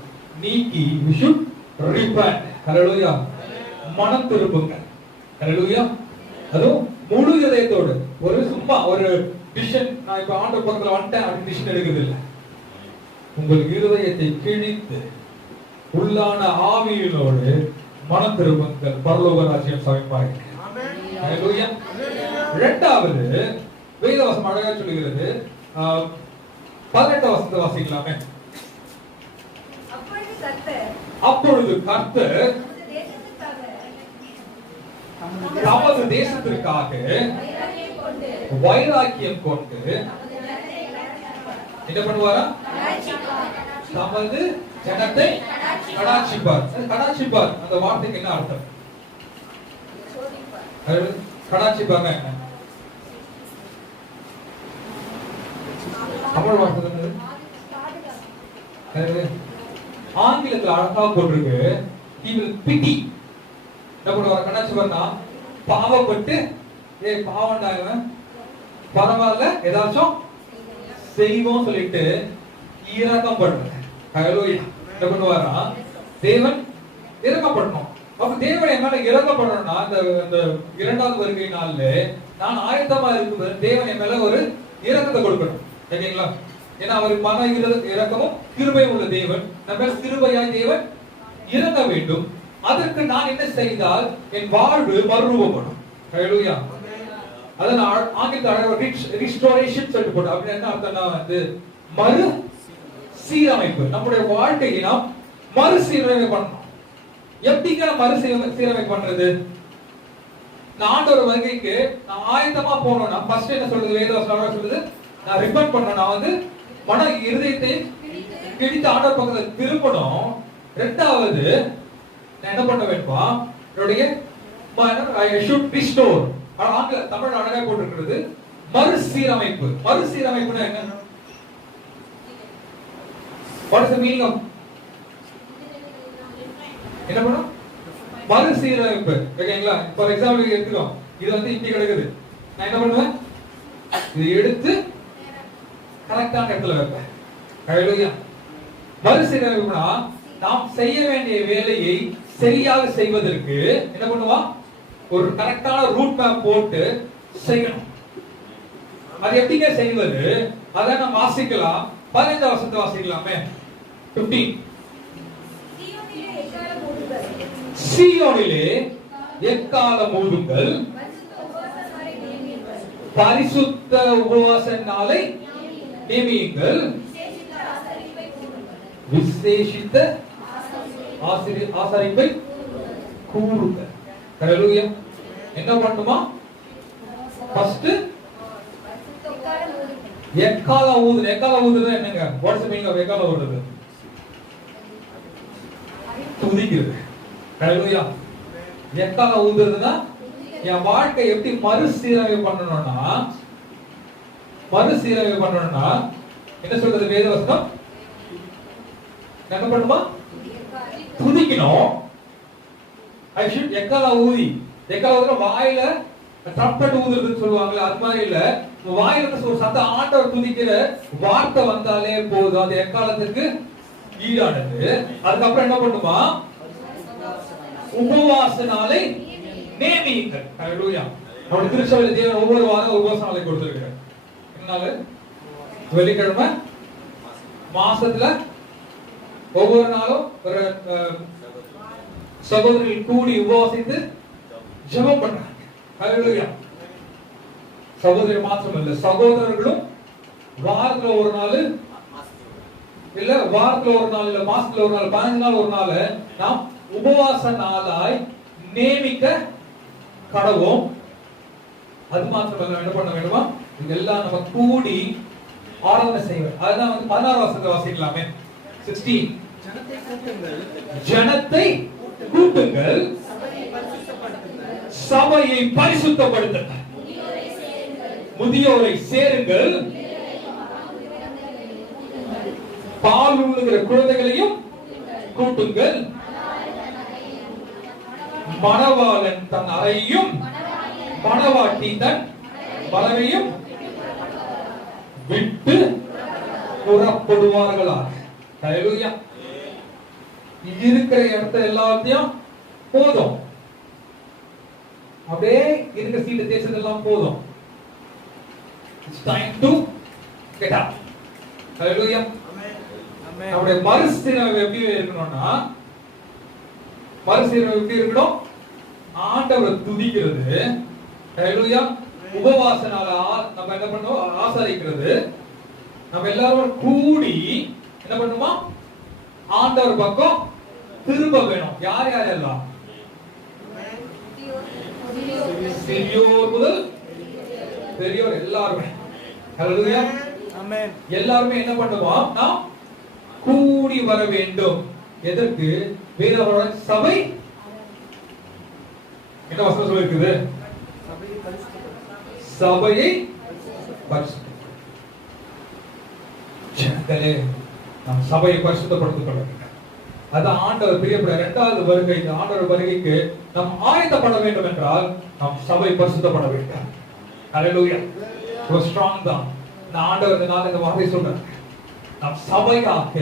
நீக்கி we should repent. ஹல்லேலூயா. மனம் திரும்புங்க. ஹல்லேலூயா. அதுவும் முழு இதயத்தோடு. ஒரு சும்மா ஒரு டிசிஷன் நான் இப்ப ஆண்டவர் பக்கத்துல வந்துட்டேன் அப்படி டிசிஷன் எடுக்கிறது இல்லை. உங்கள் இருதயத்தை கிழித்து உள்ளான ஆவியினோடு மனம் திரும்புங்கள், பரலோக ராஜ்யம் சமீபமாகிறது. ஹல்லேலூயா. இரண்டாவது வேதவசனம் அழகா சொல்லுகிறது. 18 வசனத்தை வாசிக்கலாமே. அப்பொழுது கர்த்தர் தமது தேசத்திற்காக வைராக்கியம் கொண்டு என்ன பண்ணுவாரா? தமது ஜனத்தை கடாட்சிப்பார். கடாட்சிப்பார் அந்த வார்த்தைக்கு என்ன அர்த்தம்? கடாட்சிப்பாங்க என்ன? தமிழ் வார்த்தை ஆங்கிலத்தில் அழகா போட்டிருக்கு. he will pity. என்ன பண்ணுவார்? கடாட்சிப்பார்னா பாவப்பட்டு பாவம்டா இவன் பரவாயில்ல ஏதாச்சும் செய்வோம் சொல்லிட்டு இரக்கம் பண்ற. ஹல்லேலூயா. என்ன பண்ணுவாரா? தேவன் இரக்கப்படணும். அப்ப தேவன் என் மேல இரக்கப்படணும்னா அந்த இரண்டாவது வருகை நாள்ல நான் ஆயத்தமா இருக்கும்போது தேவன் என் மேல ஒரு இரக்கத்தை கொடுக்கணும். சரிங்களா? ஏன்னா அவர் மன இரக்கமும் கிருபை உள்ள தேவன். நம்ம கிருபையாய் தேவன் இறங்க வேண்டும். அதற்கு நான் என்ன செய்தால் என் வாழ்வு மறுரூபப்படும். ஹல்லேலூயா. அதான் ஆங்கிலத்தில் ரிஸ்டோரேஷன் சொல்லிட்டு போட்டோம். அப்படின்னு என்ன அர்த்தம்னா மறு சீரமைப்பு. நம்முடைய வாழ்க்கையை நாம் மறு சீரமைப்பு பண்ணணும். எப்படிங்க மறு சீரமைப்பு பண்றது? நான் ஆண்டவர் வருகைக்கு நான் ஆயத்தமா போனோம்னா ஃபர்ஸ்ட் என்ன சொல்றது? வேதவசனம் சொல்லுது நான் ரிப்பெண்ட் பண்ணணும். நான் மன இருதயத்தை கிழித்து ஆண்டவர் பக்கத்துல திரும்பணும். இரண்டாவது நான் என்ன பண்ண வேண்டுமா? என்னுடைய I should restore. ஆங்கில தமிழ் அழகா போட்டிருக்கிறது மறுசீரமைப்பு. மறுசீரமைப்புனா என்ன? What is the meaning of? என்ன பண்ணணும்? மறுசீரமைப்பு. ஓகேங்களா? ஃபார் எக்ஸாம்பிள் எடுத்துக்கோ. இது இப்படி கிடக்குது. நான் என்ன பண்ணுவேன்? இது எடுத்து கரெக்டான இடத்துல வைப்பேன். ஹல்லேலூயா. மறுசீரமைப்புனா நாம் செய்ய வேண்டிய வேலையை சரியாக செய்வதற்கு என்ன பண்ணுவா? ஒரு கரெக்டான ரூட் மேப் போட்டு செய்யணும். அது எப்படிங்க செய்வது? அத நம்ம வாசிக்கலாம். 15 வசனத்தை வாசிக்கலாமே. 15. சீயோனிலே எக்காலம் ஊதுங்கள், பரிசுத்த உபவாச நாளை நியமியுங்கள், விசேஷித்த ஆசரிப்பை கூறுங்கள். ஹalleluya. என்ன பண்ணுமா? ஃபர்ஸ்ட் எக்காலம் ஊது. எக்காலம் ஊதுறது என்னங்க? வாட்ஸ் தி மீனிங் ஆஃப் எக்காலம் ஊதுறது? துதிக்கிறது. ஹalleluya. எக்காலம் ஊதுறதுன்னா என் வாழ்க்கை எப்படி மறுசீரமைப்பு பண்ணணும்னா என்ன சொல்றது வேதவசனம்? என்ன பண்ணுமா? துதிக்கணும். ஐ ஷுட் எக்காலம் ஊதி. எக்காலம் ஊதுற வாயில ட்ரம்பட் ஊதுறதுன்னு சொல்லுவாங்கல்ல, அது மாதிரி இல்ல. வாயில இருந்து ஒரு சத்தம் ஆண்டவர் துதிக்கிற வார்த்தை வந்தாலே போதும், அது எக்காலத்துக்கு ஈடானது. அதுக்கப்புறம் என்ன பண்ணுமா? உபவாச நாளை நியமியுங்கள். ஹalleluya. நம்முடைய திருச்சபையில் தேவன் ஒவ்வொரு வாரம் உபவாச நாளை கொடுத்திருக்கிறார். என்னால வெள்ளிக்கிழமை மாசத்துல ஒவ்வொரு நாளும் ஒரு சகோதரர்கள் கூடி உபவாசித்து ஜெபம் பண்றாங்க. ஹalleluya. சகோதரர் மாத்திரம் இல்ல, சகோதரர்களும் வாரத்துல ஒரு நாள் இல்ல, வாரத்துல ஒரு நாள் இல்ல, மாசத்துல ஒரு நாள், 15 நாள் ஒரு நாள் நாம் உபவாச நாளாய் நியமிக்க கடவோம். அது மாத்திரம் என்ன பண்ண வேண்டுமா? இதெல்லாம் நம்ம கூடி ஆராதனை செய்வோம். அதுதான் 16 வசனத்தை வாசிக்கலாமே. 16 ஜனத்தை கூட்டுங்கள், சபையை பரிசுத்தப்படுத்துங்கள், முதியோரை சேருங்கள், பால் உண்ணுகிற குழந்தைகளையும் கூட்டுங்கள், மணவாளன் தன் அறையையும் மணவாட்டி தன் மலரையும் விட்டு புறப்படுவார்களாக. ஹalleluya. இருக்கிற இடத்த எல்லாத்தையும் போதும், அப்படியே இருக்கிற சீட்டு தேசத்தெல்லாம் போதும். It's time to get up. ஹalleluya. நம்முடைய மறுசீரமைப்பு எப்படி இருக்கணும்னா, மறுசீரமைப்பு எப்படி இருக்கணும்? ஆண்டவரை துதிக்கிறது. ஹalleluya. உபவாச நாள நம்ம என்ன பண்ணோம்? ஆசரிக்கிறது. நம்ம எல்லாரும் கூடி என்ன பண்ணுமா? ஆண்டவர் பக்கம் திரும்ப வேணும். யார் யார் எல்லாம்? சிறியோர் முதல் பெரியோர் எல்லாருமே. ஹalleluya. ஆமென். எல்லாருமே என்ன பண்ணுவோம்? நாம் கூடி வர வேண்டும். எதற்கு? வேதவரோட சபை என்ன வசனம் சொல்லிருக்குது? சபையை பரிசுத்தப்படுத்த. நாம் சபையை பரிசுத்தப்படுத்த. அதான் ஆண்டவர் பிரியப்பட இரண்டாவது வருகைக்கு, ஆண்டவர் வருகைக்கு நாம் ஆயத்தப்பட வேண்டும் என்றால் நாம் சபை பரிசுத்தப்பட வேண்டும். ஹalleluya. ஒரு ஸ்ட்ராங் தான் நான் ஆண்டவர் இந்த வார்த்தை சொல்றேன். நாம் சபையாக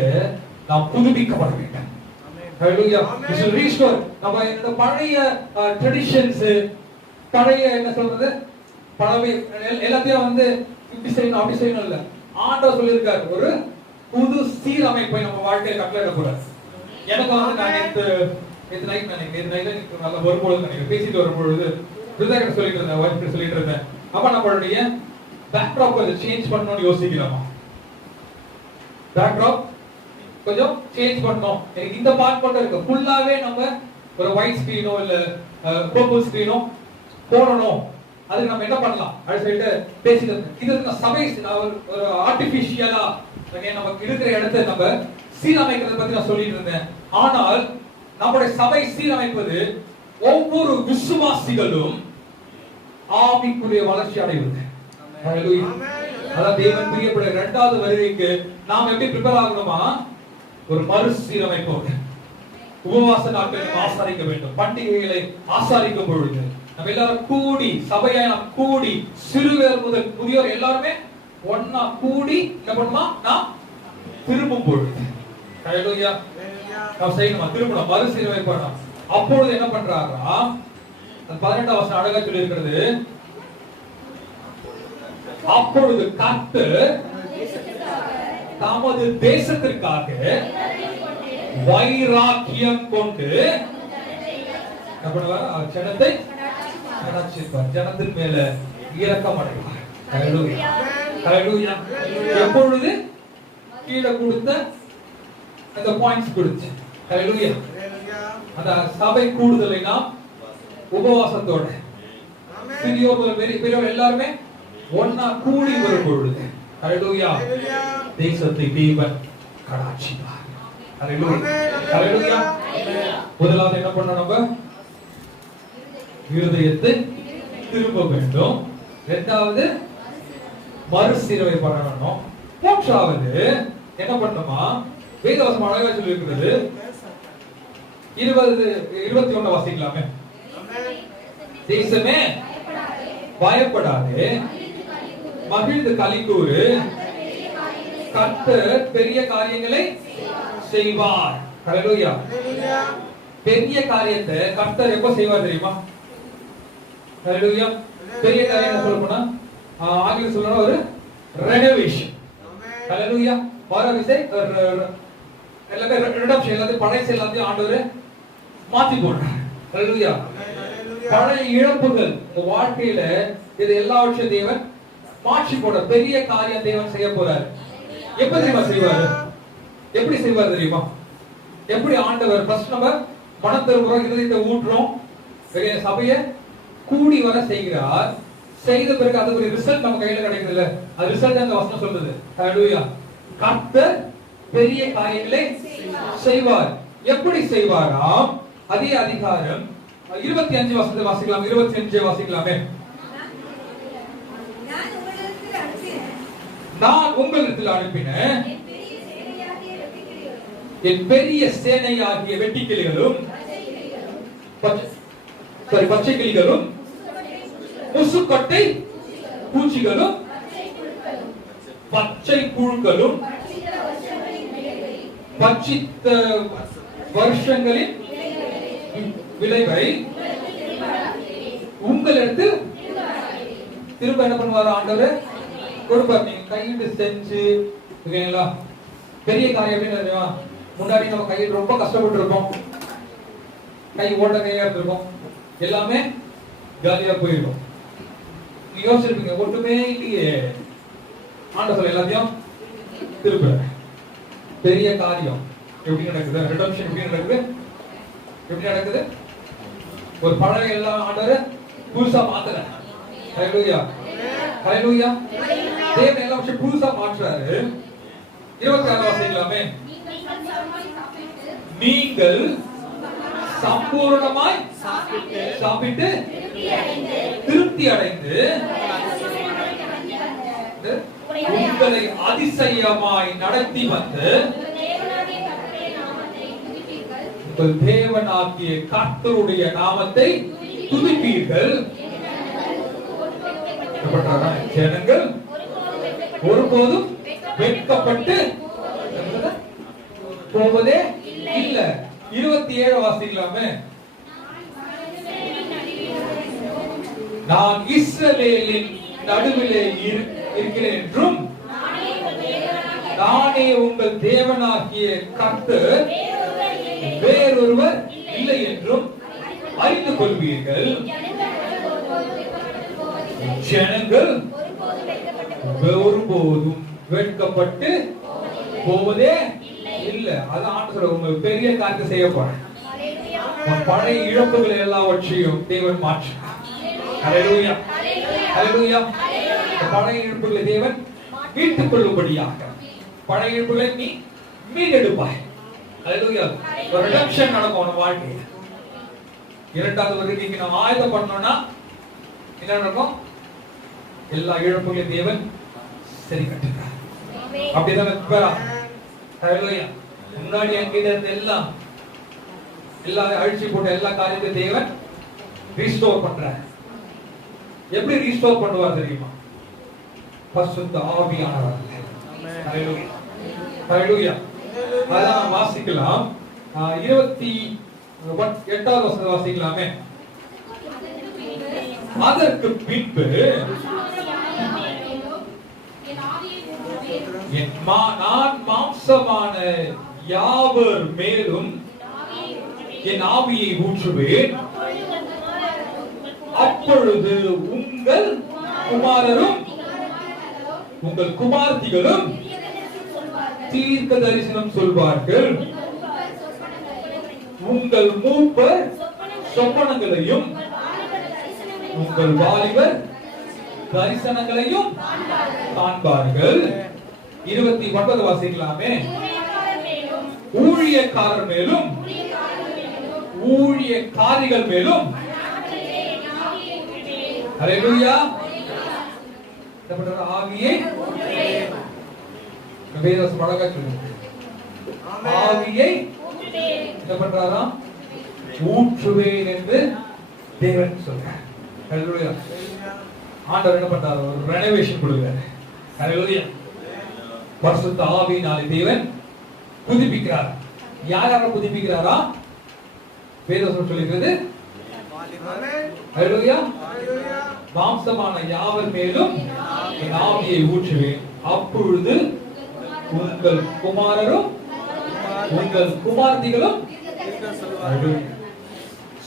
நாம் புதுப்பிக்கப்பட வேண்டும். ஹalleluya. this will restore. நம்ம இந்த பழைய ட்ரெடிஷன்ஸ், பழைய என்ன சொல்றது, பழைய எல்லாத்தையும் இப்படி செய்யணும் அப்படி செய்யணும் இல்ல. ஆண்டவர் சொல்லியிருக்காரு ஒரு புது சீரமைப்பை நம்ம வாழ்க்கையில கட்டளையிடக்கூடாது. எனக்கு நான் நேற்று நைட் நல்லா வரும்பொழுது நினைக்கிறேன், பேசிட்டு வரும்பொழுது ரிதாகிட்ட சொல்லிட்டு இருந்தேன், ஒய்ஃப்கிட்ட சொல்லிட்டு இருந்தேன், அப்ப நம்மளுடைய பேக்ட்ராப் கொஞ்சம் சேஞ்ச் பண்ணணும்னு யோசிக்கலாமா? பேக்ட்ராப் கொஞ்சம் சேஞ்ச் பண்ணணும். எனக்கு இந்த பார்ட் மட்டும் இருக்கு, ஃபுல்லாவே நம்ம ஒரு ஒயிட் ஸ்கிரீனோ இல்ல பர்பிள் ஸ்கிரீனோ போடணும். அதுக்கு நம்ம என்ன பண்ணலாம் அப்படி சொல்லிட்டு பேசிட்டு இருந்தேன். இது சபை ஒரு ஆர்டிபிஷியலா நமக்கு இருக்கிற இடத்தை நம்ம சீரமைக்கிறத பத்தி நான் சொல்லிட்டு இருந்தேன். ஆனால் நம்முடைய சபை சீரமைப்பது ஒவ்வொரு விசுவாசிகளும் ஆவிக்குரிய வளர்ச்சி அடைவது. அதான் தேவன் பிரியப்பட இரண்டாவது வருகைக்கு நாம் எப்படி ப்ரிப்பேர் ஆகணுமா? ஒரு மறுசீரமைப்போடு உபவாச நாட்களை ஆசாரிக்க வேண்டும். பண்டிகைகளை ஆசாரிக்கும் பொழுது நம்ம எல்லாரும் கூடி, சபையா நாம் கூடி, சிறுவர் முதல் முதியோர் எல்லாருமே ஒன்னா கூடி என்ன பண்ணுமா? நாம் திரும்பும் பொழுது ஹalleluya நாம் செய்யணுமா? திரும்பணும், மறுசீரமைப்பணும். அப்பொழுது என்ன பண்றாரா? 18ஆம் வசனம் அழகா சொல்லி இருக்கிறது. அப்பொழுது கர்த்தர் தமது தேசத்திற்காக வைராக்கியம் கொண்டு என்ன பண்ணுவார்? ஜனத்தை கடாட்சிப்பார், ஜனத்தின் மேல இரக்கம் அடைவார். ஹalleluya ஹalleluya. எப்பொழுது? கீழே கொடுத்த அந்த பாயிண்ட்ஸ் கொடுத்து ஹalleluya. அந்த சபை கூடுதலை நாம் உபவாசத்தோட சிறியோர் முதல் பெரியவர் எல்லாருமே ஒன்னா கூடி வரும் பொழுது ஹalleluya தேசத்தை தேவன் கடாட்சிப்பார். ஹalleluya ஹalleluya. முதலாவது என்ன பண்ணணும்? நம்ம இருதயத்தை திரும்ப வேண்டும். இரண்டாவது மறுசீரமை பண்ணணும். மூன்றாவது என்ன பண்ணணுமா? வேதவசனம் அழகா சொல்லி இருக்கிறது. 21 வாசிக்கலாமே. தேசமே பயப்படாதே, மகிழ்ந்து களிகூரு, கர்த்தர் பெரிய காரியங்களை செய்வார். ஹalleluya. பெரிய காரியத்தை கர்த்தர் எப்ப செய்வார் தெரியுமா? ஹalleluya. பெரிய காரியம் சொல்லணும்னா ஆங்கிலம் சொல்லணும் ஒரு ரெனோவேஷன். ஹalleluya. பாரவிசை எல்லாமே ரிடம்ஷன், எல்லாத்தையும் பழைய எல்லாத்தையும் ஆண்டவர் மாத்தி போடுறார். ஹalleluya. பழைய இழப்புகள் வாழ்க்கையில இது எல்லாவற்றையும் தேவன் மாற்றி போட பெரிய காரியம் தேவன் செய்ய போறார். எப்ப தெரியுமா செய்வாரு? எப்படி செய்வார் தெரியுமா? எப்படி ஆண்டவர் ஃபர்ஸ்ட் நம்ம மனம் திரும்புறோம், இருதயத்தை ஊற்றுறோம், சபையை கூடி வர செய்கிறார். செய்த பிறகு அதுக்கு ஒரு ரிசல்ட் நம்ம கையில கிடைக்குது இல்ல, அது ரிசல்ட் அந்த வசனம் சொல்லுது. ஹalleluya. கர்த்தர் பெரிய காரியங்களை செய்வார். எப்படி செய்வாராம்? அதே அதிகாரம் 25 வசனத்தை வாசிக்கலாம். 25 வாசிக்கலாமே. நான் உங்களிடத்தில் அனுப்பின என் பெரிய சேனையாகிய வெட்டுக்கிளிகளும் பச்சை கிளிகளும் முசுக்கொட்டை பூச்சிகளும் பச்சை புழுக்களும் பட்சித்த வருஷங்களின் விளைவை உங்களிடத்தில் திரும்ப என்ன பண்ணுவார் ஆண்டவர்? கொடுப்பார். நீங்க கையிட்டு செஞ்சு பெரிய காரியம் அப்படின்னு முன்னாடி நம்ம கையில் ரொம்ப கஷ்டப்பட்டு இருப்போம், கை ஓட்ட கையா இருந்திருக்கும், எல்லாமே காலியா போயிருக்கும். நீங்க யோசிச்சிருப்பீங்க ஒட்டுமே இல்லையே, ஆண்டவர் எல்லாத்தையும் திரும்ப. பெரிய காரியம் எப்படி நடக்குது? ரிடம்ஷன் எப்படி நடக்குது? எப்படி நடக்குது? ஒரு பழைய எல்லாம் ஆண்டவர் புதுசா மாத்துற. ஹalleluya ஹalleluya. தேவன் எல்லா விஷயம் புதுசா மாற்றுறாரு. 26 வாசிக்கலாமே. நீங்கள் சம்பூர்ணமாய் சாப்பிட்டு திருப்தி அடைந்து உங்களை அதிசயமாய் நடத்தி வந்து உங்கள் தேவனாகிய கர்த்தருடைய நாமத்தை துதிப்பீர்கள். ஜனங்கள் ஒருபோதும் வெட்கப்பட்டு போவதே இல்ல. 27 வாசிக்கலாமே. நான் இஸ்ரவேலின் நடுவிலே இருக்கிறேன் என்றும் நானே உங்கள் தேவனாகிய கர்த்தர், வேறொருவர் இல்லை என்றும் அறிந்து கொள்வீர்கள். ஜனங்கள் ஒருபோதும் வெட்கப்பட்டு போவதே இல்ல. அதான் ஆண்டவர் உங்க பெரிய காரியத்தை செய்ய போறேன். பழைய இழப்புகள் எல்லாவற்றையும் தேவன் மாற்றார். ஹalleluya ஹalleluya. பழைய இழப்புகளை தேவன் மீட்டுக் கொள்ளும்படியாக பழைய இழப்புகளை நீ மீட்டெடுப்பாய். ஹalleluya. ஒரு ரிடம்ஷன் நடக்கும் உன் வாழ்க்கையில. இரண்டாவது வருகைக்கு நாம் ஆயத்தம் பண்ணோம்னா என்ன நடக்கும்? எல்லா இழப்புகளையும் தேவன் சரி கட்டுகிறார். அப்படிதான் ஹalleluya. முன்னாடி அங்கிட்ட இருந்த எல்லாம் அழிச்சு போட்ட எல்லா காரியத்தையும் தேவன் ரீஸ்டோர் பண்றார். எப்படி ரீஸ்டோர் பண்ணுவார் தெரியுமா? பரிசுத்த ஆவியானவர். ஹalleluya ஹalleluya. அதான் வாசிக்கலாம். 28வது வசனம் வாசிக்கலாமே. அதற்கு பின்பு நான் மாம்சமான யாவர் மேலும் என் ஆவியை ஊற்றுவேன். அப்பொழுது உங்கள் குமாரரும் உங்கள் குமார்த்திகளும் தீர்க்க தரிசனம் சொல்வார்கள். உங்கள் மூப்பர் சொப்பனங்களையும் உங்கள் வாலிபர் தரிசனங்களையும் காண்பார்கள். 29 வாசிக்கலாமே. ஊழியக்காரர் மேலும் ஊழியக்காரிகள் மேலும் ஹல்லேலூயா ஆவியை வேதம் அழகா சொல்லுது. ஆவியை என்ன பண்றாராம்? ஊற்றுவேன் என்று தேவன் சொல்றார். ஹல்லேலூயா. ஆண்டவர் என்ன பண்றாரு? ஒரு ரெனோவேஷன் கொடுக்கிறார். ஹல்லேலூயா. பரிசுத்த ஆவியினாலே தேவன் புதுப்பிக்கிறார். யாரால புதுப்பிக்கிறாரா? வேதம் சொல்லுகிறது. ஹல்லேலூயா. மாம்சமான யாவர் மேலும் என் ஆவியை ஊற்றுவேன், அப்பொழுது உங்கள் குமாரரும் உங்கள் குமார்த்திகளும்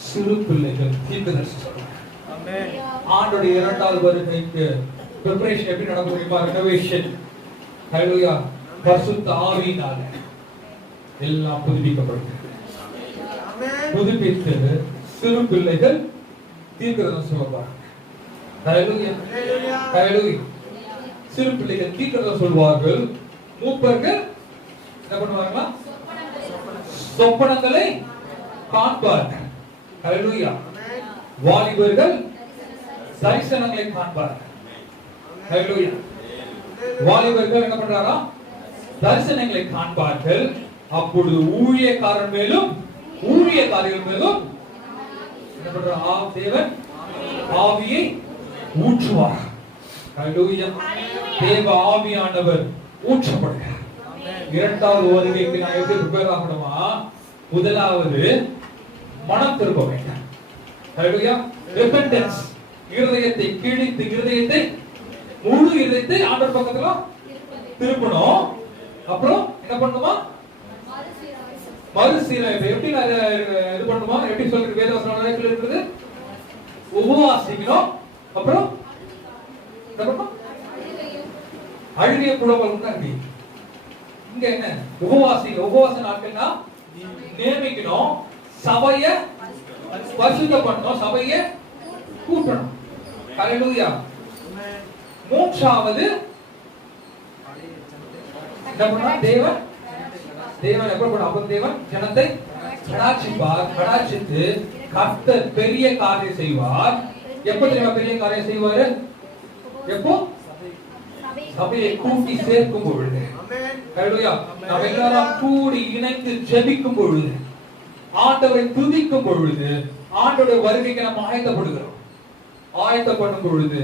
சிறு பிள்ளைகள் தீர்க்கதரிசி சொல்றாங்க. ஆண்டோடைய இரண்டாவது வருகைக்கு பிரிபரேஷன் எப்படி நடக்கும் தெரியுமா? ரெனோவேஷன். ஹல்லேலூயா. பரிசுத்த ஆவியினால எல்லாம் புதுப்பிக்கப்படுகிறது. புதுப்பித்து சிறு பிள்ளைகள் தீர்க்கதரிசி சொல்வார்கள். ஹல்லேலூயா. ஹல்லேலூயா. சிறு பிள்ளைகள் தீர்க்கதரிசி சொல்வார்கள். மூப்பர்கள் என்ன பண்ணுவாங்களா? சொப்பனங்களை காண்பார்கள். ஹல்லேலூயா. வாலிபர்கள் தரிசனங்களை காண்பார்கள். ஹல்லேலூயா. வாலிபர்கள் என்ன பண்றாரா? தரிசனங்களை காண்பார்கள். அப்பொழுது ஊழியக்காரர் மேலும் ஊழியக்காரிகள் மேலும் என்ன பண்றார்? தேவன் ஆவியை ஊற்றுவார். ஹல்லேலூயா. தேவ ஆவியானவர் ஊற்றப்படுகிறார். இரண்டாவது வருகைக்கு நான் எப்படி ப்ரிப்பேர் ஆகணுமா? முதலாவது மனம் திரும்ப வேண்டும். ஹல்லேலூயா. repentance. இருதயத்தை கிழித்து இருதயத்தை முழு இருதயத்தை ஆண்டவர் பக்கத்துல திருப்பணும். அப்புறம் என்ன பண்ணுமா? மறுசீரமைப்பு. எப்படி இது பண்ணுமா? எப்படி சொல்றது? வேதவசனம் இருக்குது. உபவாசிக்கணும். அப்புறம் என்ன பண்ணும்? அழுகிய புலவல் உண்டாங்க. இங்க என்ன? உபவாச நாட்கள்னா நியமிக்கணும். சபைய பரிசுத்தம் பண்ணணும். சபைய கூட்டணும். ஹல்லேலூயா. மூன்றாவது தேவன் எப்ப பண்ண? அப்ப தேவன் ஜனத்தை கடாட்சிப்பார். கடாட்சித்து கர்த்தர் பெரிய காரியம் செய்வார். எப்ப தெரியுமா பெரிய காரியம் செய்வாரு? எப்போ? சபையை கூட்டி சேர்க்கும் பொழுது. ஹல்லேலூயா. நாம் எல்லாரும் கூடி இணைந்து ஜெபிக்கும் பொழுது, ஆண்டவரை துதிக்கும் பொழுது, ஆண்டவருடைய வருகைக்கு நாம் ஆயத்தப்படுகிறோம். ஆயத்தப்படும் பொழுது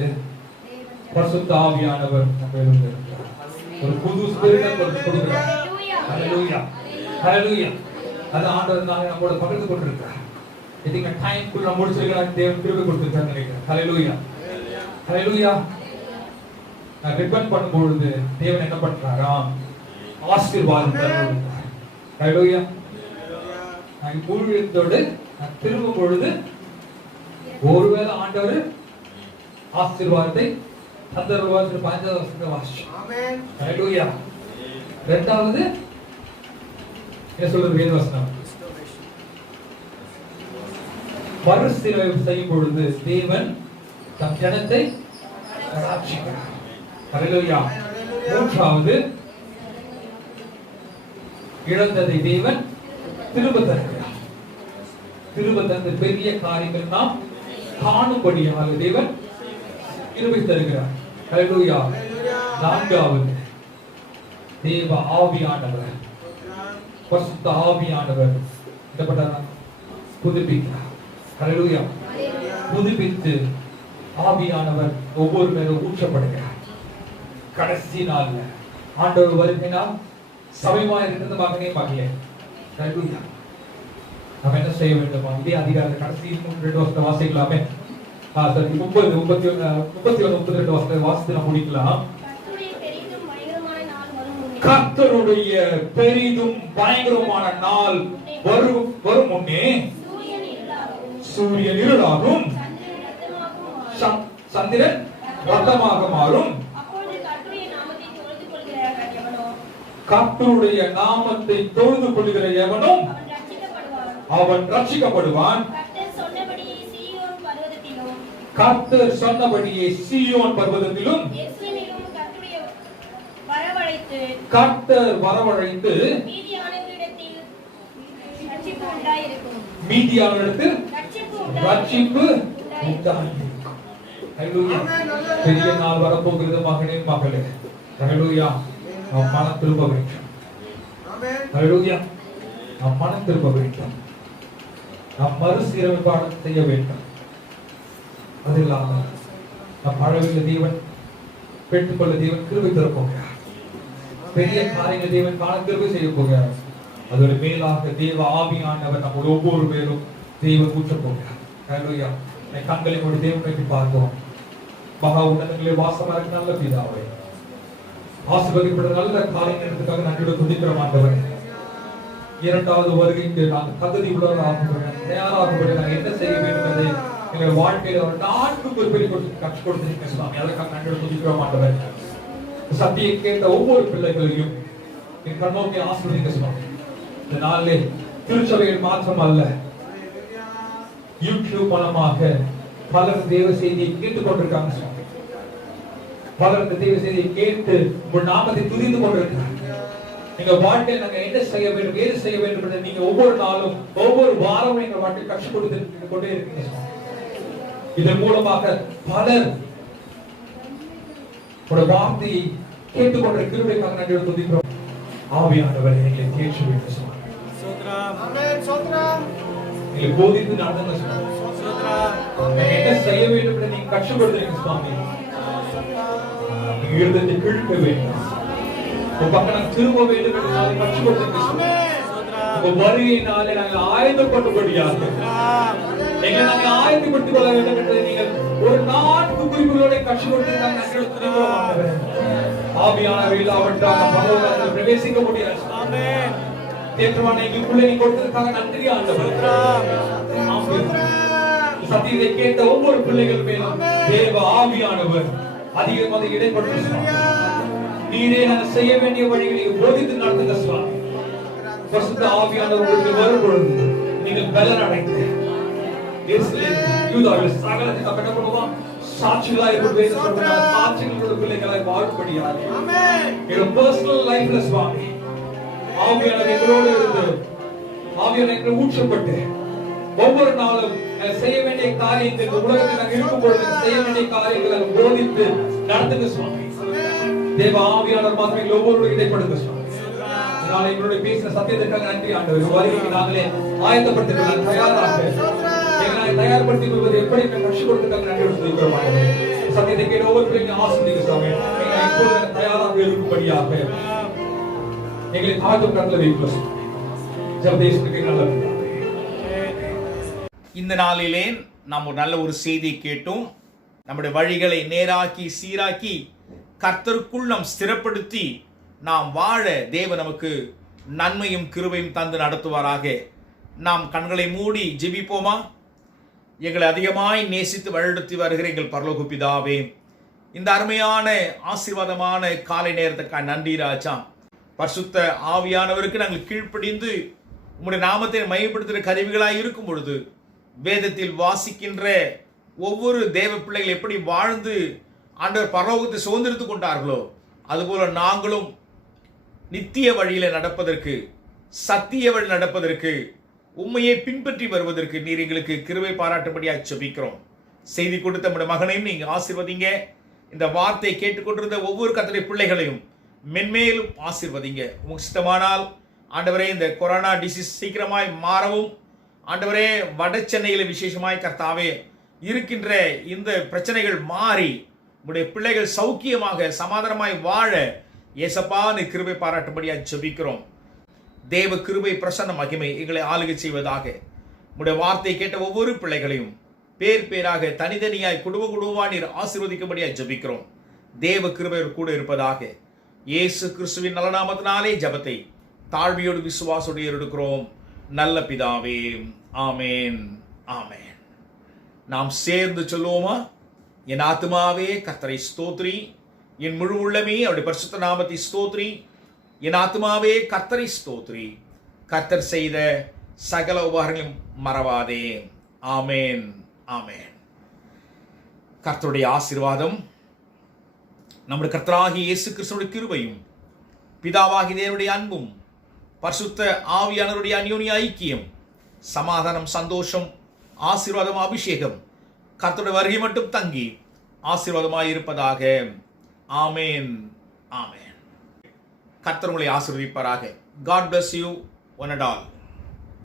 பரிசுத்த ஆவியானவர் நம்மிடம் இருக்கிறார். ஒரு புது ஸ்பிரிட்டை கொடுக்கிறார். ஹல்லேலூயா. ஹல்லேலூயா. அது ஆண்டவர் நம்மோட பகிர்ந்து கொண்டிருக்கிறார். இதுக்கு டைம் குள்ள முடிச்சிருக்கிறார். தேவன் கிருபை கொடுத்திருக்கார் நினைக்கிறேன். ஹல்லேலூயா. ஹல்லேலூயா. ரிப்பன் பண்ணும் பொழுது தேவன் என்ன பண்றாராம்? ஆசீர்வாதம் தருகிறார். ஹல்லேலூயா. நான் ஊழியத்தோடு திரும்பும் பொழுது ஒருவேளை ஆண்டவர் ஆசீர்வாதத்தை தந்தருவார். 5வது வசனத்தை வாசிச்சோம். ஆமென். ஹல்லேலூயா. இரண்டாவது என்ன சொல்றது? வேதவசனம் மறுசீரமைப்பு செய்யும் பொழுது தேவன் தம் ஜனத்தை கடாட்சிக்கிறார். ஹல்லேலூயா. மூன்றாவது இழந்ததை தேவன் திரும்ப தருகிறார். திரும்ப தந்த பெரிய காரியங்கள் நாம் காணும்படியாக தேவன் கிருபை தருகிறார். ஹல்லேலூயா. நான்காவது தேவ ஆவியானவர், பரிசுத்த ஆவியானவர் என்ன பண்றார்? புதுப்பிக்கிறார். ஹல்லேலூயா. புதுப்பித்து ஆவியானவர் ஒவ்வொரு மேலும் ஊற்றப்படுகிறார். கடைசி நாள்ல ஆண்டவர் வருகிறார். சபைமா இருக்கிறது மகனே மகளே, ஹல்லேலூயா. நாம் என்ன செய்ய வேண்டுமா? இதே அதிகாரத்தை கடைசி 2 வருஷத்தை வாசிக்கலாமே. 31-32 வருஷத்தை வாசித்து நாம் முடிக்கலாம். கர்த்தருடைய பெரிதும் பயங்கரமான நாள் வரும் முன்னே சூரியன் இருளாகும், சந்திரன் ரத்தமாக மாறும். கர்த்தருடைய நாமத்தை தொழுது கொள்கிற எவனும் அவன் ரட்சிக்கப்படுவான். கர்த்தர் சொன்னபடியே சீயோன் பர்வதத்திலும் எருசலேமிலும் கர்த்தருடைய வரவழைத்து கர்த்தர் வரவழைத்து மீதியானவரிடத்தில் ரட்சிப்பு உண்டாயிருக்கும். மீதியானவரிடத்தில் ரட்சிப்பு ரட்சிப்பு உண்டாயிருக்கும். ஹல்லேலூயா. பெரிய நாள் வரப்போகிறது மகனே மகளே. ஹல்லேலூயா. நாம் மனம் திரும்ப வேண்டும். ஹல்லேலூயா. நாம் மனம் திரும்ப வேண்டும். நாம் மறுசீரமைப்பாடு செய்ய வேண்டும். அது இல்லாமல் நம் அழகுள்ள தேவன் பெற்றுக்கொள்ள தேவன் கிருபை தரப் போகிறார். பெரிய காரியங்கள் தேவன் காண கிருபை செய்ய போகிறார். அதோட மேலாக தேவ ஆவியானவர் நம்ம ஒவ்வொரு பேரும் தேவன் ஊற்றப் போகிறார். ஹல்லேலூயா. கண்களை மூடி தேவனை நோக்கி பார்த்தோம். மகா உன்னதங்களே வாசமா இருக்க நல்ல பிதாவே, ஆசீர்வதிக்கப்பட்ட நல்ல காரியங்களுக்காக நன்றியோடு துதிக்கிறோம் ஆண்டவரே. இரண்டாவது வருகைக்கு நாங்கள் தகுதி உள்ளவர்களாக தயாராகப்பட நாங்கள் என்ன செய்ய வேண்டும் என்பதை எங்கள் வாழ்க்கையில் ஒரு 4 குறிப்பில் கற்றுக் கொடுத்திருக்க சுவாமி. அதற்காக நன்றியோடு துதிக்கிறோம் ஆண்டவரே. சத்தியை கேட்ட ஒவ்வொரு பிள்ளைகளையும் என் கண்ணோக்கி ஆசீர்வதிக்க சுவாமி. இந்த நாளிலே திருச்சபையில் மாற்றம் அல்ல, யூடியூப் மூலமாக பலர் தேவ செய்தியை கேட்டுக் கொண்டிருக்காங்க சுவாமி. பலர் இந்த தேவ செய்தியை கேட்டு உங்கள் நாமத்தை துதித்து கொண்டிருக்கிறார். நீங்க வாழ்க்கையில் நாங்க என்ன செய்ய வேண்டும், ஏது செய்ய வேண்டும் என்று நீங்க ஒவ்வொரு நாளும் ஒவ்வொரு வாரமும் எங்க வாழ்க்கையில் கற்றுக் கொடுத்து கொண்டே இருக்கீங்க சுவாமி. இதன் மூலமாக பலர் வார்த்தையை கேட்டுக்கொண்ட கிருபைக்காக நன்றி துதிக்கிறோம். ஆவியானவரை எங்களை தேர்ச்சி வேண்டும் சுவாமி. எங்களை போதித்து நடந்துங்க சுவாமி. என்ன செய்ய வேண்டும் என்று நீங்க கற்றுக் கொடுத்தீங்க சுவாமி. நீங்க இருந்ததை கிழக்க வேண்டும், உங்க பக்கம் திரும்ப வேண்டும் என்று நாளை கற்றுக் கொடுத்தீங்க சுவாமி. உங்க வருகையினாலே நாங்கள் ஆயத்தப்பட்டபடியாக எங்களை நாங்கள் ஆயத்தப்படுத்திக் கொள்ள வேண்டும் என்று நீங்கள் ஒரு 4 குறிப்புகளோட கற்றுக் கொடுத்திருக்காங்க. ஆவியானவர் இல்லாவிட்டால் பரலோகத்தில் பிரவேசிக்க முடியாது. தேற்றமான எங்களுக்குள்ளே நீ கொடுத்ததற்காக நன்றி ஆண்டவர். சத்தியத்தை கேட்ட ஒவ்வொரு பிள்ளைகள் மேலும் தேவ ஆவியானவர் அதிகமாக இடைப்படுத்த நீரே நாங்கள் செய்ய வேண்டிய வழிகளை போதித்து நடத்துங்க சுவாமி. பரிசுத்த ஆவியானவர் உங்களுக்கு வரும் பொழுது நீங்கள் பலன் அடைந்து யூதாவில் சகலத்துக்கு அப்படப்படுவோம். சாட்சிகளாய் சாட்சிகளோட பிள்ளைகளாய் வாழும்படியாக என்னோட பர்சனல் லைஃப்ல சுவாமி ஆவியானவர் எங்களோடு இருந்து ஆவியானவர் எங்களை ஊற்றப்பட்டு ஒவ்வொரு நாளும் செய்ய வேண்டிய காரியங்கள் உலகத்தில் நாங்கள் இருக்கும் பொழுது செய்ய வேண்டிய காரியங்களை போதித்து நடத்துங்க சுவாமி. தேவ ஆவியானவர் மாத்திரம் ஒவ்வொரு இடைப்படுங்க சுவாமி. நாளை எங்களுடைய பேசின சத்தியத்திற்காக நன்றி ஆண்டவர். வருகைக்கு நாங்களே ஆயத்தப்படுத்திக் தயாராக எங்களை தயார்படுத்திக் கொள்வது எப்படி கற்றுக் கொடுத்ததுக்காக நன்றி சொல்லிக்கிறோம் ஆண்டவரே. சத்தியத்தை கேட்ட ஒவ்வொரு பிள்ளைங்க ஆசீர்வதிங்க சுவாமி. எங்களை எப்பொழுது தயாராக இருக்கும்படியாக எங்களை தாழ்த்தும் கருத்துல வைக்கிறோம். ஜெபதேசத்துக்கு நல்ல இந்த நாளிலே நாம் ஒரு நல்ல ஒரு செய்தியை கேட்டோம். நம்முடைய வழிகளை நேராக்கி சீராக்கி கர்த்தருக்குள் நாம் ஸ்திரப்படுத்தி நாம் வாழ தேவன் நமக்கு நன்மையும் கிருபையும் தந்து நடத்துவாராக. நாம் கண்களை மூடி ஜெபிப்போமா? எங்களை அதிகமாய் நேசித்து வழிநடத்தி வருகிற எங்கள் பரலோக பிதாவே, இந்த அருமையான ஆசீர்வாதமான காலை நேரத்துக்காக நன்றி ராஜா. பரிசுத்த ஆவியானவருக்கு நாங்கள் கீழ்ப்படிந்து உம்முடைய நாமத்தை மையப்படுத்துகிற கருவிகளாய் இருக்கும் பொழுது வேதத்தில் வாசிக்கின்ற ஒவ்வொரு தேவ பிள்ளைகள் எப்படி வாழ்ந்து ஆண்டவர் பரலோகத்தை சுதந்திரித்துக் கொண்டார்களோ அதுபோல நாங்களும் நித்திய வழியில நடப்பதற்கு, சத்திய வழி நடப்பதற்கு, உண்மையை பின்பற்றி வருவதற்கு நீர் எங்களுக்கு கிருபை பாராட்டும்படியாக ஜெபிக்கிறோம். செய்தி கொடுத்த நம்முடைய மகனையும் நீங்க ஆசீர்வதிங்க. இந்த வார்த்தையை கேட்டுக்கொண்டிருந்த ஒவ்வொரு கர்த்தருடைய பிள்ளைகளையும் மென்மேலும் ஆசீர்வதிங்க. உங்களுக்கு சித்தமானால் ஆண்டவரே இந்த கொரோனா டிசீஸ் சீக்கிரமாய் மாறவும், ஆண்டவரே வட சென்னையில் விசேஷமாய் கர்த்தாவே இருக்கின்ற இந்த பிரச்சனைகள் மாறி உங்களுடைய பிள்ளைகள் சௌக்கியமாக சமாதானமாய் வாழ ஏசப்பான்னு கிருபை பாராட்டும்படியாக ஜெபிக்கிறோம். தேவ கிருபை பிரசன்ன மகிமை எங்களை ஆளுகை செய்வதாக. உங்களுடைய வார்த்தையை கேட்ட ஒவ்வொரு பிள்ளைகளையும் பேர் பேராக தனித்தனியாய் குடும்பமா நீர் ஆசீர்வதிக்கும்படியாக ஜெபிக்கிறோம். தேவ கிருபை கூட இருப்பதாக. இயேசு கிறிஸ்துவின் நல்ல நாமத்தினாலே ஜெபத்தை தாழ்மையோடு விசுவாசோடு எடுக்கிறோம் நல்ல பிதாவே. ஆமேன், ஆமேன். நாம் சேர்ந்து சொல்லுவோமா? என் ஆத்துமாவே கர்த்தரை ஸ்தோத்ரி, என் முழு உள்ளமே அவருடைய பரிசுத்த நாமத்தை ஸ்தோத்ரி. என் ஆத்துமாவே கர்த்தரை ஸ்தோத்ரி, கர்த்தர் செய்த சகல உபகாரங்களையும் மறவாதே. ஆமேன், ஆமேன். கர்த்தருடைய ஆசீர்வாதம், நம்முடைய கர்த்தராகிய இயேசு கிறிஸ்துவின் கிருபையும், பிதாவாகிய தேவனுடைய அன்பும், பரிசுத்த ஆவியானவருடைய அந்யோன்ய ஐக்கியம், சமாதானம், சந்தோஷம், ஆசீர்வாதம், அபிஷேகம் கர்த்தருடைய வருகை மட்டும் தங்கி ஆசீர்வாதமாய் இருப்பதாக. ஆமேன், ஆமேன். கர்த்தர் உங்களை ஆசீர்வதிப்பாராக. God bless you one and all.